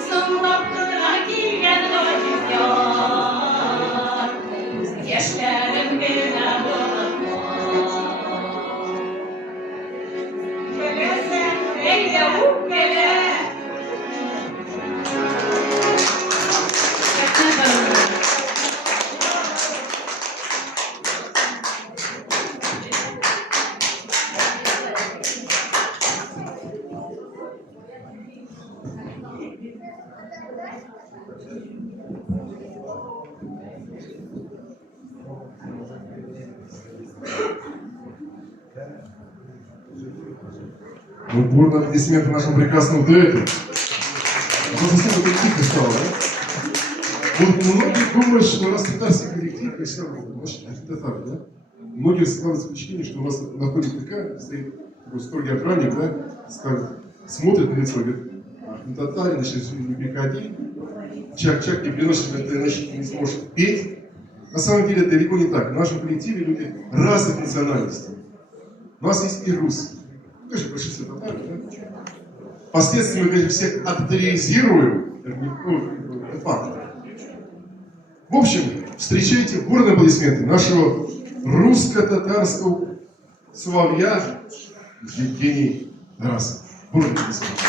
Sımlaptığına gelgen gaziz yar, Göz yaşlarım gene bulup var. Ukele sengeyde ukele. Ну, бурно аплодисменты нашему прекрасному дуэту. А то совсем это тихо стало, да? Вот многие думают, что у нас татарский коллектив, конечно, значит, татар, да? Многие складывают впечатление, что у нас на входе ТК стоит такой строгий охранник, да? Скажет, смотрит на лицо, говорит, ах, не татарин, значит, не приходи. Чак-чак, не приносит, иначе не сможешь петь. На самом деле это далеко не так. В нашем коллективе люди разных национальностей. У нас есть и русские. Конечно, большинство татар, да? Впоследствии мы, конечно, всех атаризируем. Это факт. В общем, встречайте бурные аплодисменты нашего русско-татарского соловья Евгений Тарасов. Бурные аплодисменты.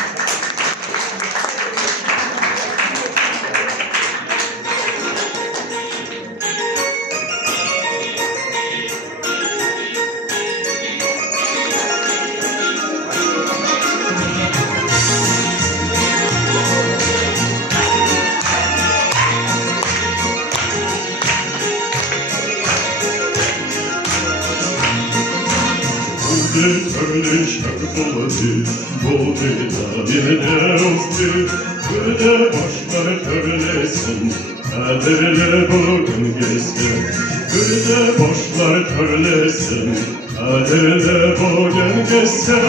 Körleşmek olası, boğduyla birine uzdu. Böyle başlar körlesin, kaderle bugün geçsin. Böyle başlar körlesin, kaderle bugün geçsin.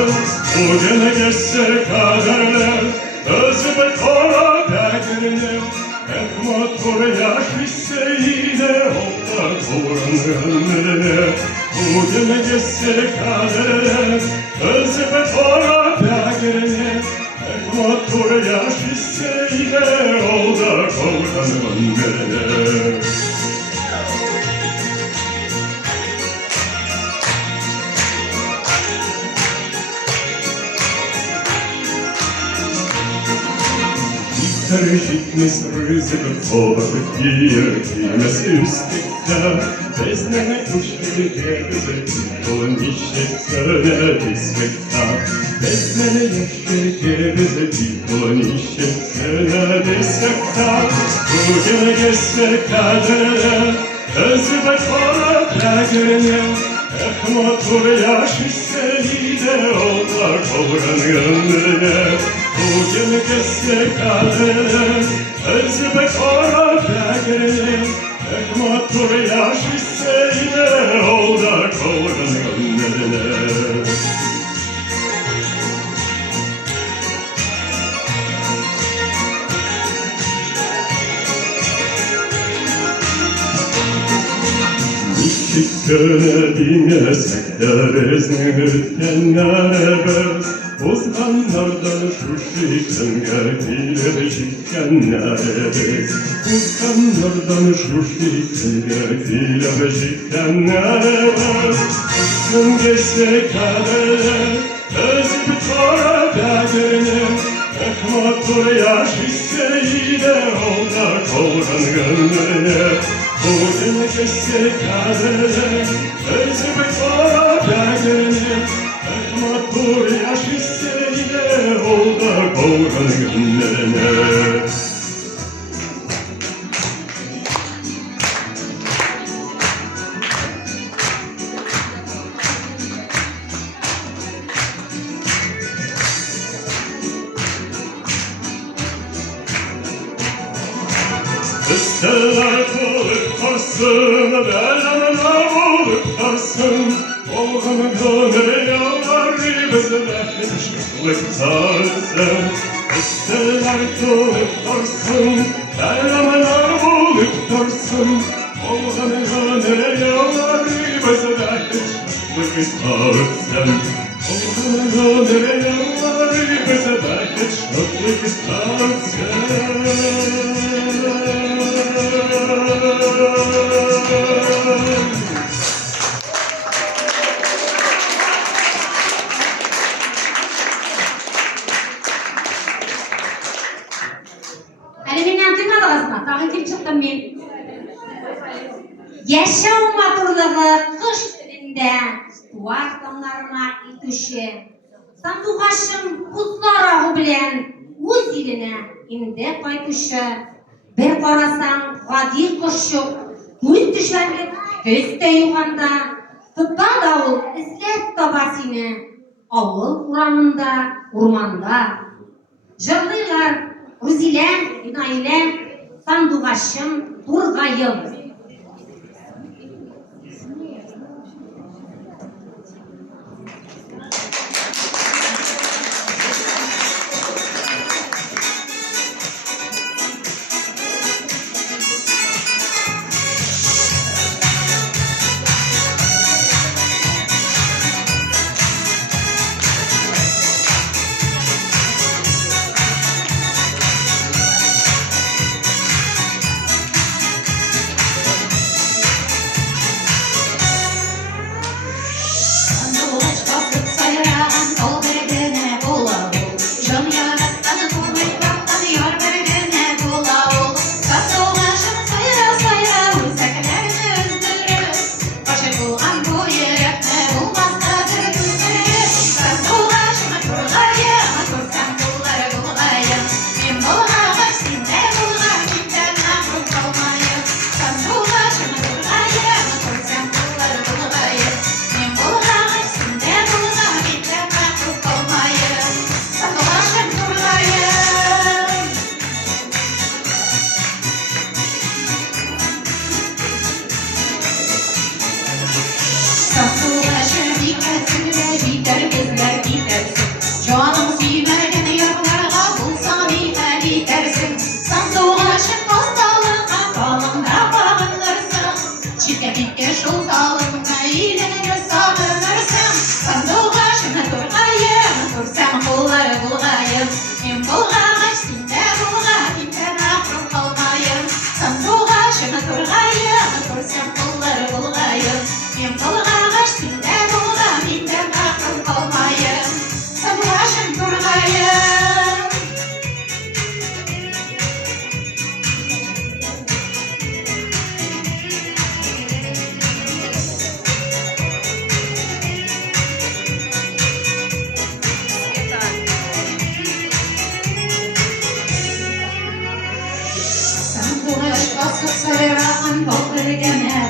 Bugün geçse kaderler, özüme kora derdirim. Hep motor yaş bitse yine olda koranlarım. Bugün geçse kaderler, özüme kora derdirim. Hep motor yaş bitse yine olda koranlarım. Старожитність ризиков київська без мене ушки полоніщиться не свята, без мене ящики полоніщиться не свята, будем свята özübe kora plagene, motor yaşısı ide ola kovran gönlüne, bugün kesme kadere, özübe kora plagene, motor yaşısı ide ola kovran gönlüne. Şikkene dinlesek de beznin ötkenlere bez, Uzganlardan şu şikken gelir şikkenlere bez, Uzganlardan şu şikken gelir şikkenlere bez, Uzgan geçse kadere, özü kora derdine, Ekmatur yaş isteğiyle olda kovran gönlüne, bugün geçse kadere, özümü kora derdine, Ekmatur yaş isteğiyle olda kovran gönlüne. Üsteler bulup tarsın, belanlar bulup tarsın, Oğlanı dönere yalvar, bize behçişlik tarsın. Üsteler bulup tarsın, belanlar bulup tarsın, Oğlanı dönere yalvar, bize behçişlik tarsın. Oğlanı dönere yalvar, bize behçişlik tarsın. Hani beni anlamadınız mı? Daha kim çıktım ben? Yaşam matırlığı kış dilinde, duvar damlarına itüşe, sanduğaşım kuzlar bilen, uz diline indi kaytuşa, bir karasan gadi koşup, göz düşerlik gözde yuğanda, tıpta davul izlet tabasını, avul uğramında, urmanda. Jırlıylar, Rüzilem, Günaylem, sanduğaşım, Turgayım.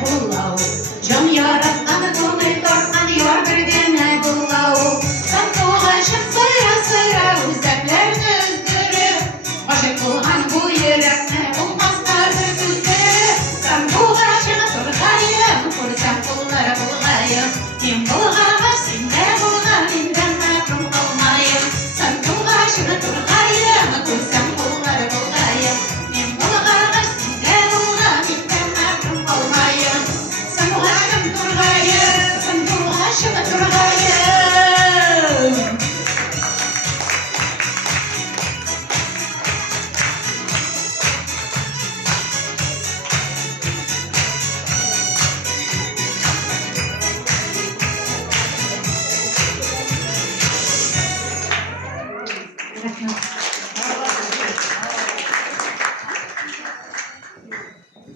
bullav. Can yarattan konuy tortman yor birgene bullav. Sen tuğaşıp sıra sıra üzeklerini üzdürüp, aşık bulhan bu yürekne bulmazlardır güzdürüp. Sen tuğaşıp turgayım, kursam kullara bulayım. Kim bulgağa sinde bulgar, inden mahrum olmayım. Sen tuğaşıp turgayım, kursam kullara bulayım. Kim bulgağa sinde bulgar, inden mahrum olmayım. Sen tuğaşıp turgayım, sen tuğaşıp turgayım.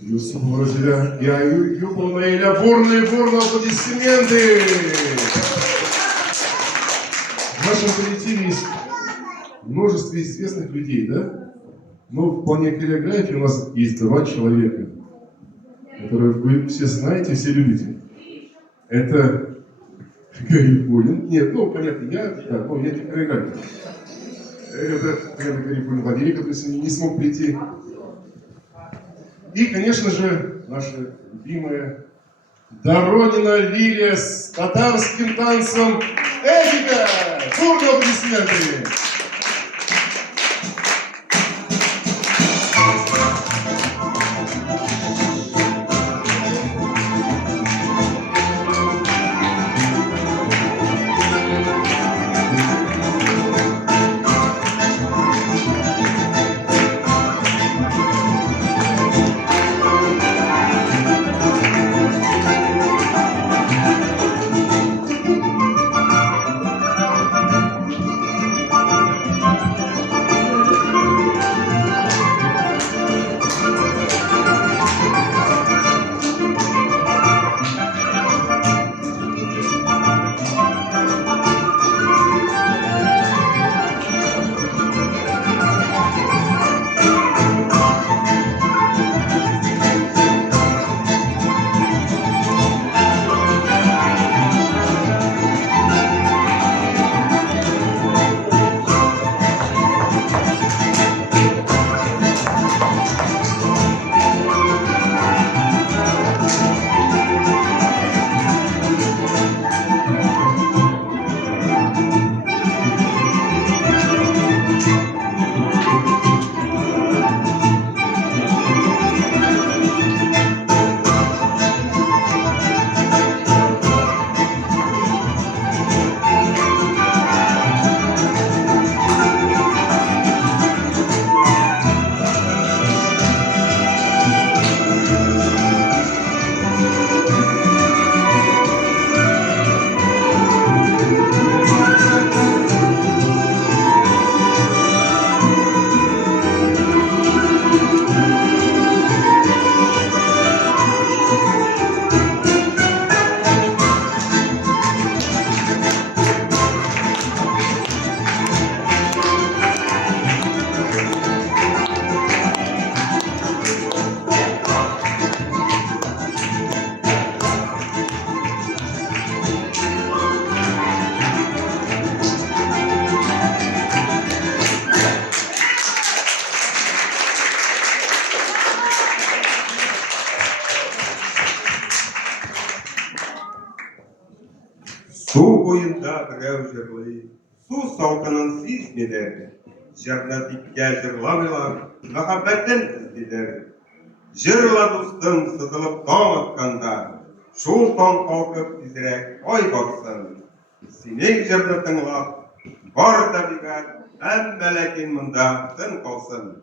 Юсуп Морозеля и Аю Наиля. Бурные аплодисменты. В нашем коллективе есть множество известных людей, да? Но в плане хореографии у нас есть 2 человека, которых вы все знаете, все любите. Это Гарифуллин. Нет, ну, понятно, я не хореографер. Это Гарифуллин Валерий, который сегодня не смог прийти. И, конечно же, наша любимая Доронина Лилия с татарским танцем «Эпика». Бурные аплодисменты. Су бойында дірәу жырлый, су салқынын сизмелер, жырны диккә жырламыйлар, мәхәббәтен эзлиләр. Жырла дустым сызылып таң атканда, шул таң калкып тизрәк ай барсын. Синең жырны тыңлап, бар табигать, һәммә ләкин монда тын калсын.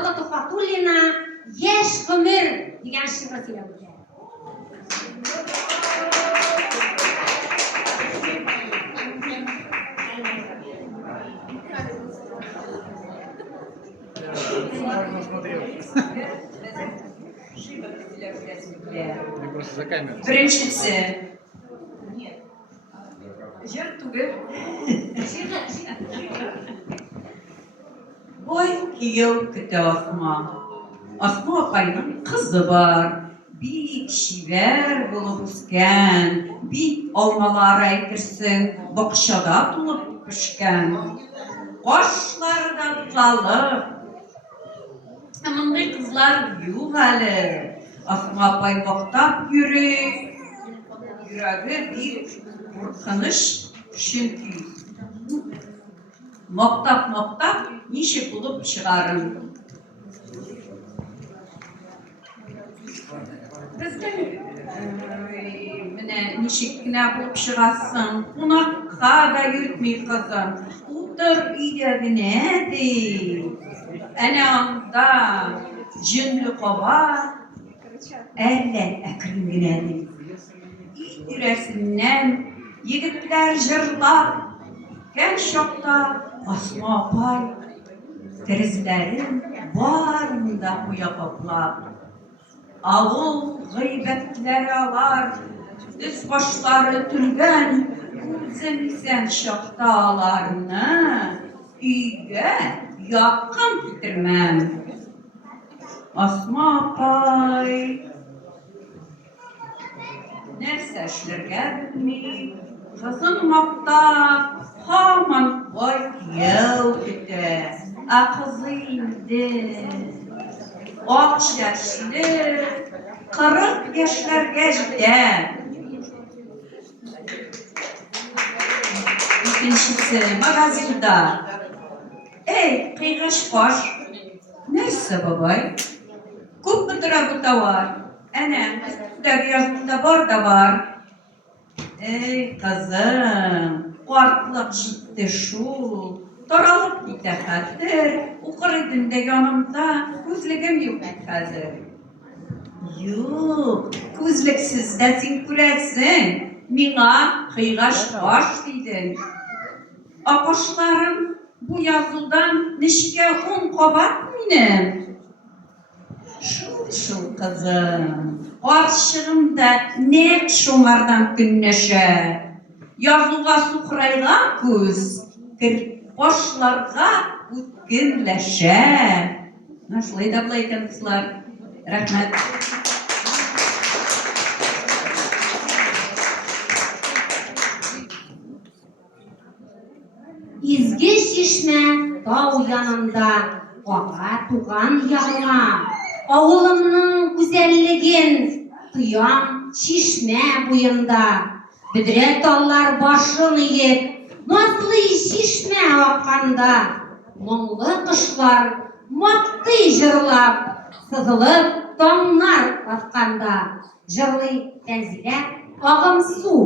Алла Тухатуллина «Еш гомер» деген шиғыр сөйлеп өтті. Біріншісі, жыр түгіл. Ой, күйеу күті Асма. Асма апайның қызы бар. Бик шивер болып өскен, бик алмалар әйтерсің, бақшада толып пішкен. Қошлары да талып. Мұндай қызлар юқ әлі. Асма апай мақтап жүрек. Йөрәге бик қорқыныш чөнки. Мақтап, ничек булып чыгарым. Бездә менә ничек кенә булып чыгасың. Кунакка да йөртми кызым. Утыр өйдә генә ди. Әнә анда җенле каба әллә әкрен генә ди. Тирәсеннән егетләр җырлап кән чакта Асма апай тәрәзәләрен барын да куя каплап. Авыл гыйбәтләре алар, үз башлары түлгән, үземсән чакта аларны өйгә якын китермәм. Асма апай нәрсә эшләргә белми, кызын мактап, һаман күйеү көтә. Ә кызы инде ак чәчле, 40 яшьләргә җитә. Икенчесе магазинда. Эй, кыйгач баш. Нәрсә, бабай? Күпме тора бу товар? Әнә, үстәге язмында бар да бар. Эй, кызым, картлык җитте шул. Таралып китә хәзер. Укыр идем дә янымда, күзлегем юк хәзер. Юк, күзлексез дә син күрәсең. Миңа кыйгач баш дидең. Акышларым бу язудан нечкә 10 кабат минем. Шул кызым, карчыгым да нәк шуңардан көнләшә. Язуга сухрайган күз, кашларга үткенләшә. Шулай да булай икән, кызлар. Рәхмәт. Изге чишмә тау янында, ага туган яңа. Авылымның güzelliген тоям чишмә буенда. Бүдре таллар башын иеп, назлы чишмә акканда. Моңлы кышлар мактый җырлап, сызылып таңнар атканда. Җырлый Тәнзилә агым су.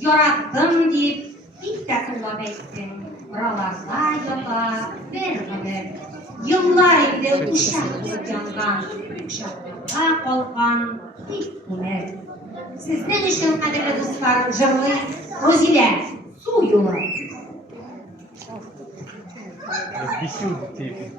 Yarattım deyip ilk defa ettim. Buralarda yata vermedi. Yıllardır uşak yandan, uşaklıkta kalkan ilk güler. Sizden için kadirli dostlar, jırlı Rozile, su yolu. Бесил детей.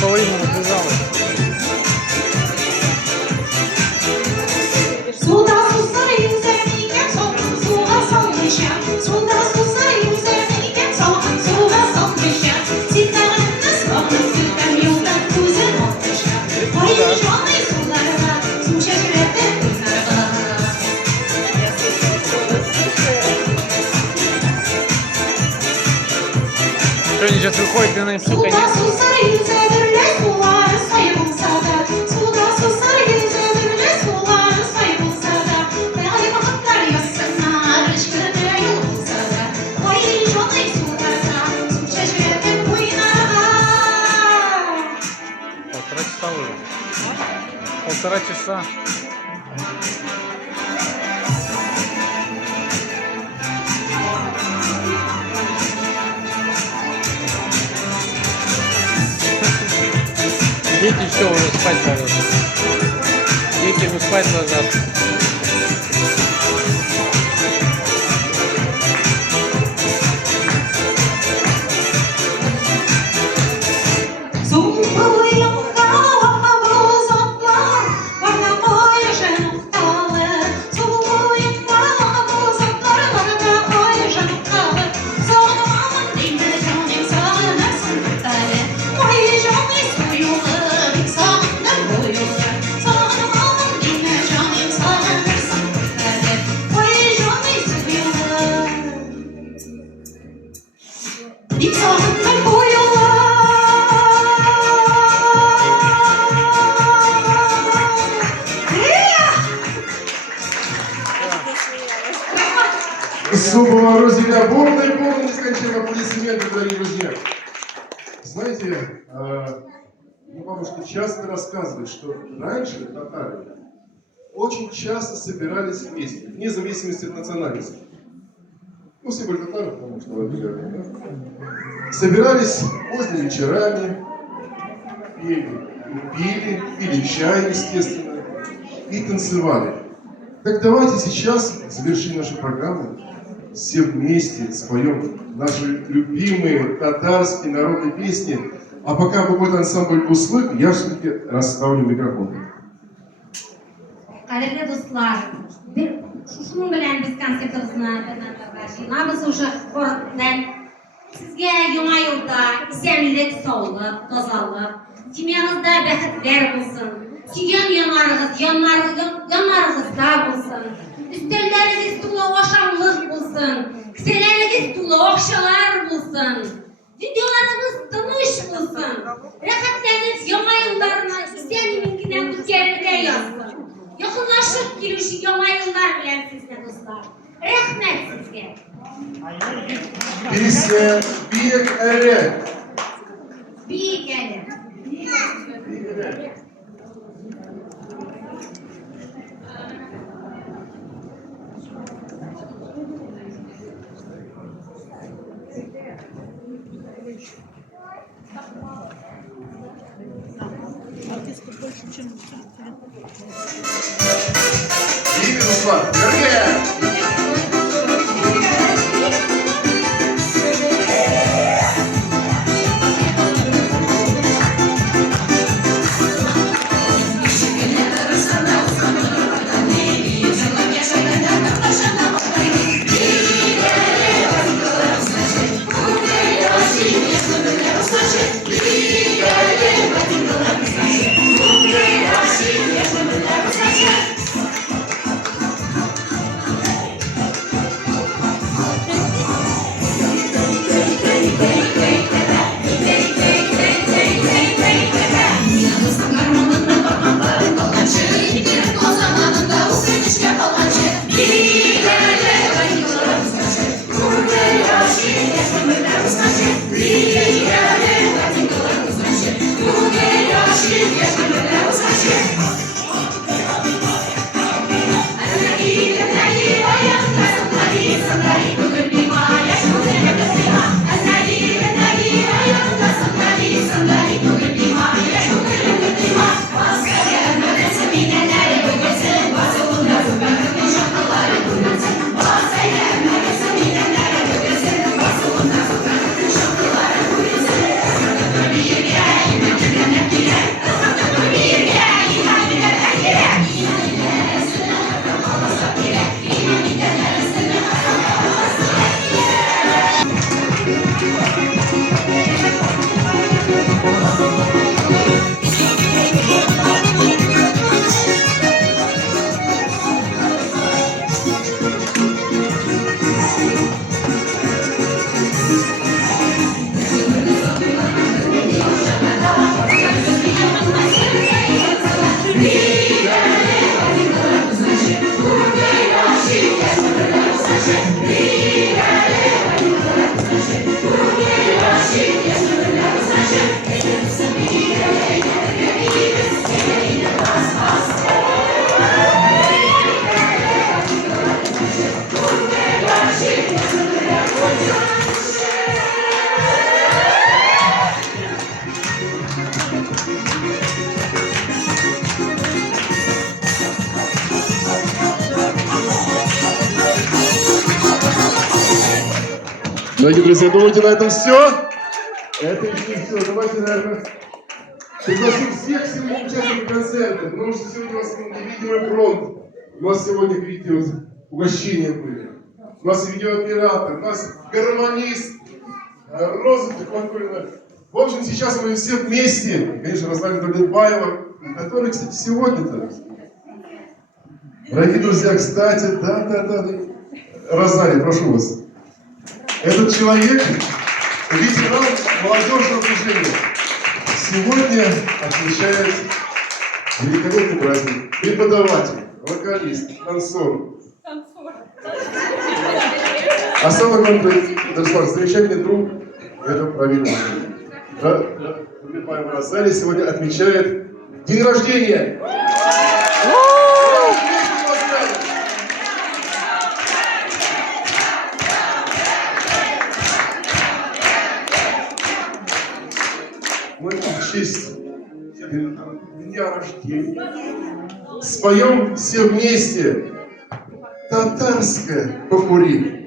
Половину разбежала. Suda susar yüzerken solun suda salmışam. Suda susar yüzerken solun suda salmışam. Sitanınız kalın sütten yoldan güzel olmuşam. Vay canlı sularda su çeşmede kızlarda. Что, они сейчас выходят, и на им все Suda конец? susar yüzerler sular sayılsa da. Suda susar yüzerler sular sayılsa da. Meğer bahtlar yazsınlar ışkırda yolsa da. Vay canlı sularda su çeşmede kızlarda. Полтора часа уже. Полтора часа. Дети все уже спать ложатся. Дети уже спать ложатся. Sana Ягодный буйла. Особого розделя бурный, нескончаемый аплодисменты, дорогие друзья. Знаете, бабушка часто рассказывает, что раньше татары очень часто собирались вместе, вне зависимости от национальности. Ну, все были татары, потому что да? Собирались поздними вечерами, пили, пили чай, естественно, и танцевали. Так давайте сейчас завершим нашу программу. Все вместе споем наши любимые татарские народные песни. А пока будет ансамбль «Услык», я все-таки расставлю микрофон. Qadrli do'stlar, shunun bilan biz konsertimizni boshlaymiz o'sha qo'riqdan. Sizga yangi yilda esenlik, sog'lik, tozalik, temangizda baxtlar bo'lsin. Suygan yonlaringizda bo'lsin. Üstellaringiz to'la oqshomlik bo'lsin. Kisalaringiz to'la oqsholar bo'lsin. Videolarimiz tinch bo'lsin. Rohatlanib yangi yillarni esenlikdan o'tkazishga yozsin. Yaqinlashib keluvchi yangi yillar bilan sizni do'stlar. Rahmat sizga. Песня «Бек Эре». Biyik eli. Бек, Руслан, Георгия! Дорогие друзья, думаете, на этом все? Это еще не все. Давайте, наверное, пригласим всех сегодня участников концерта, потому что сегодня у вас невидимый фронт. У нас сегодня, видите, вот, угощения были. У нас видеооператор, у нас гармонист, Роза Тихонкулина. В общем, сейчас мы все вместе, конечно, Руслана Дулетбаева, который, кстати, сегодня-то. Дорогие друзья, кстати, да. Розалия, прошу вас. Этот человек ветеран молодежного движения. Сегодня отмечает великолепный праздник. Преподаватель, вокалист, танцор. А самое главное, Дарислав, замечательный друг, это правильно. В моем зале сегодня отмечает день рождения. Мы в честь дня рождения споем все вместе татарское попурри.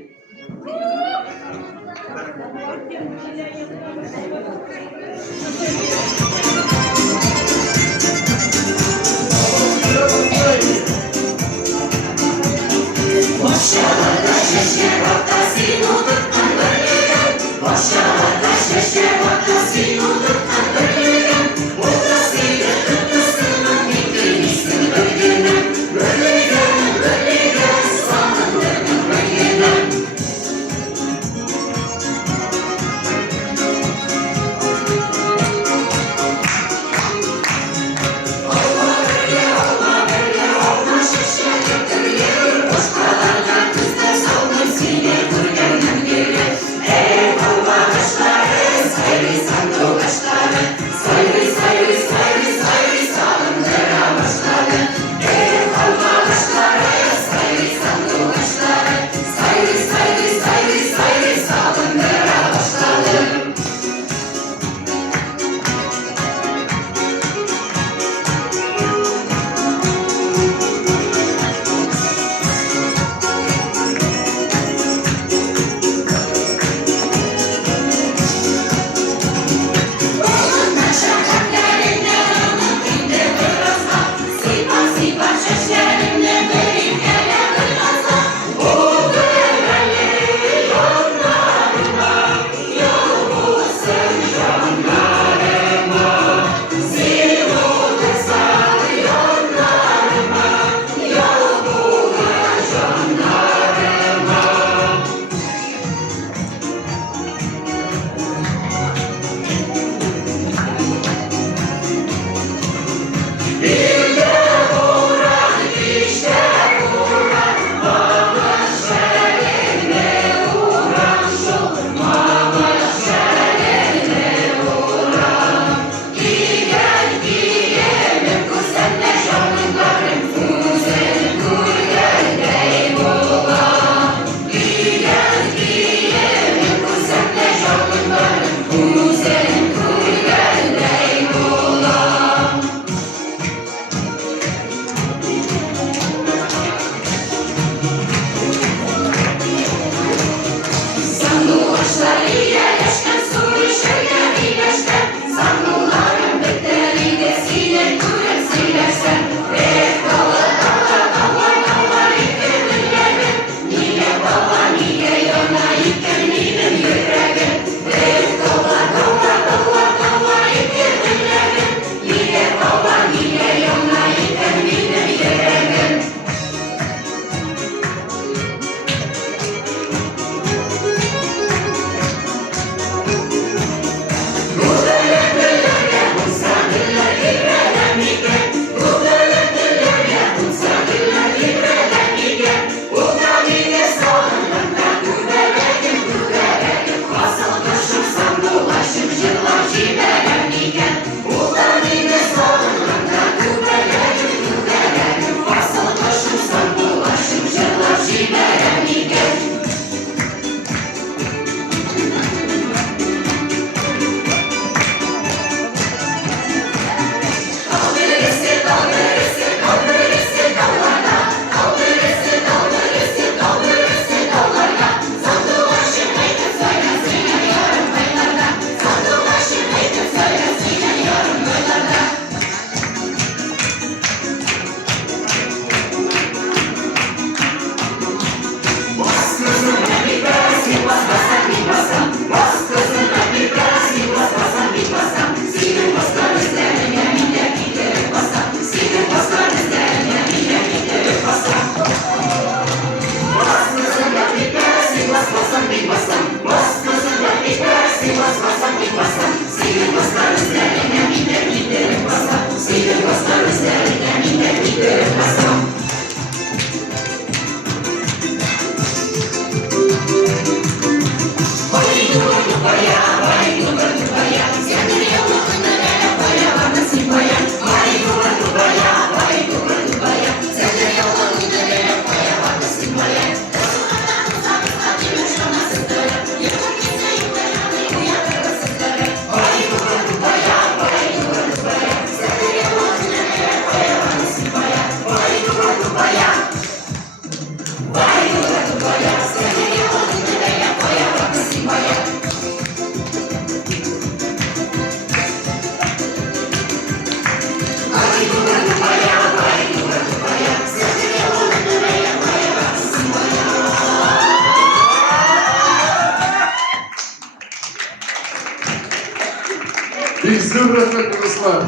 Bizim rahmet Ruslar.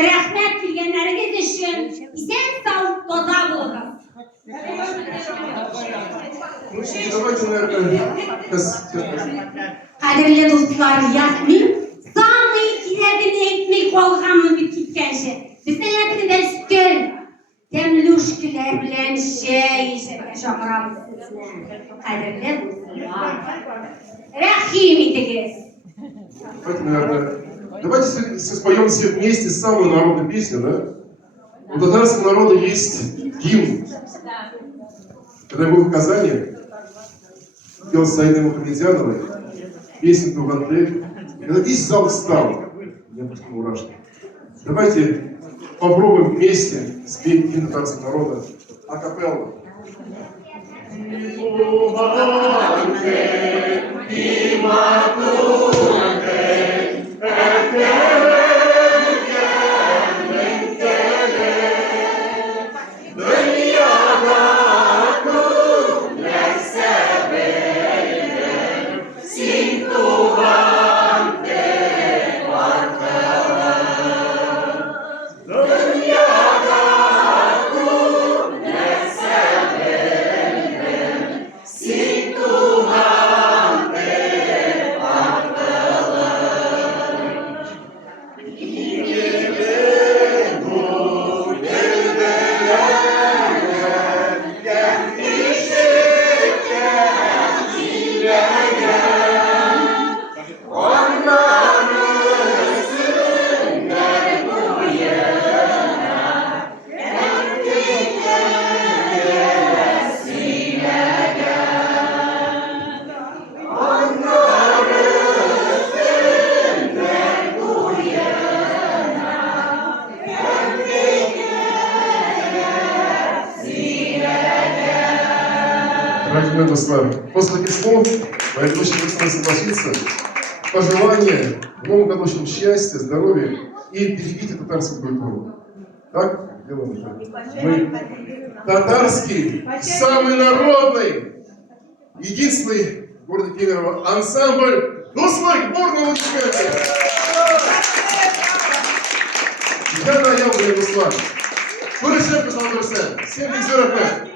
Rəhmət bilgənlərinizə üçün isen sağ toza bulunuz. Ну, давайте, наверное, Kadirli dostlar, Yasmin, samı ikilerden ekmek bolğanlı bir kitkenşi. Bizden hepiniz üstün. Temluşkiler bilen şamramız sizler. Kadirli dostlar. Rahim idiniz. Давайте, наверное, давайте споем все вместе самую народную песню, да? У татарского народа есть гимн. Когда я был в Казани, пел с Саидой Мухамедзяновой песенку в Антель. И когда весь зал встал, я просто мурашки. Давайте попробуем вместе спеть гимн татарского народа акапелла. После таких слов, моя дочь не согласится. Пожелание в новом году очень счастья, здоровья и берегите татарскую культуру. Так? Делаем это. Мы татарский, самый народный, единственный в городе Кемерово ансамбль Дуслык Бурного музыканта. Я наел, Дуслан. Выращивай, пожалуйста, всем без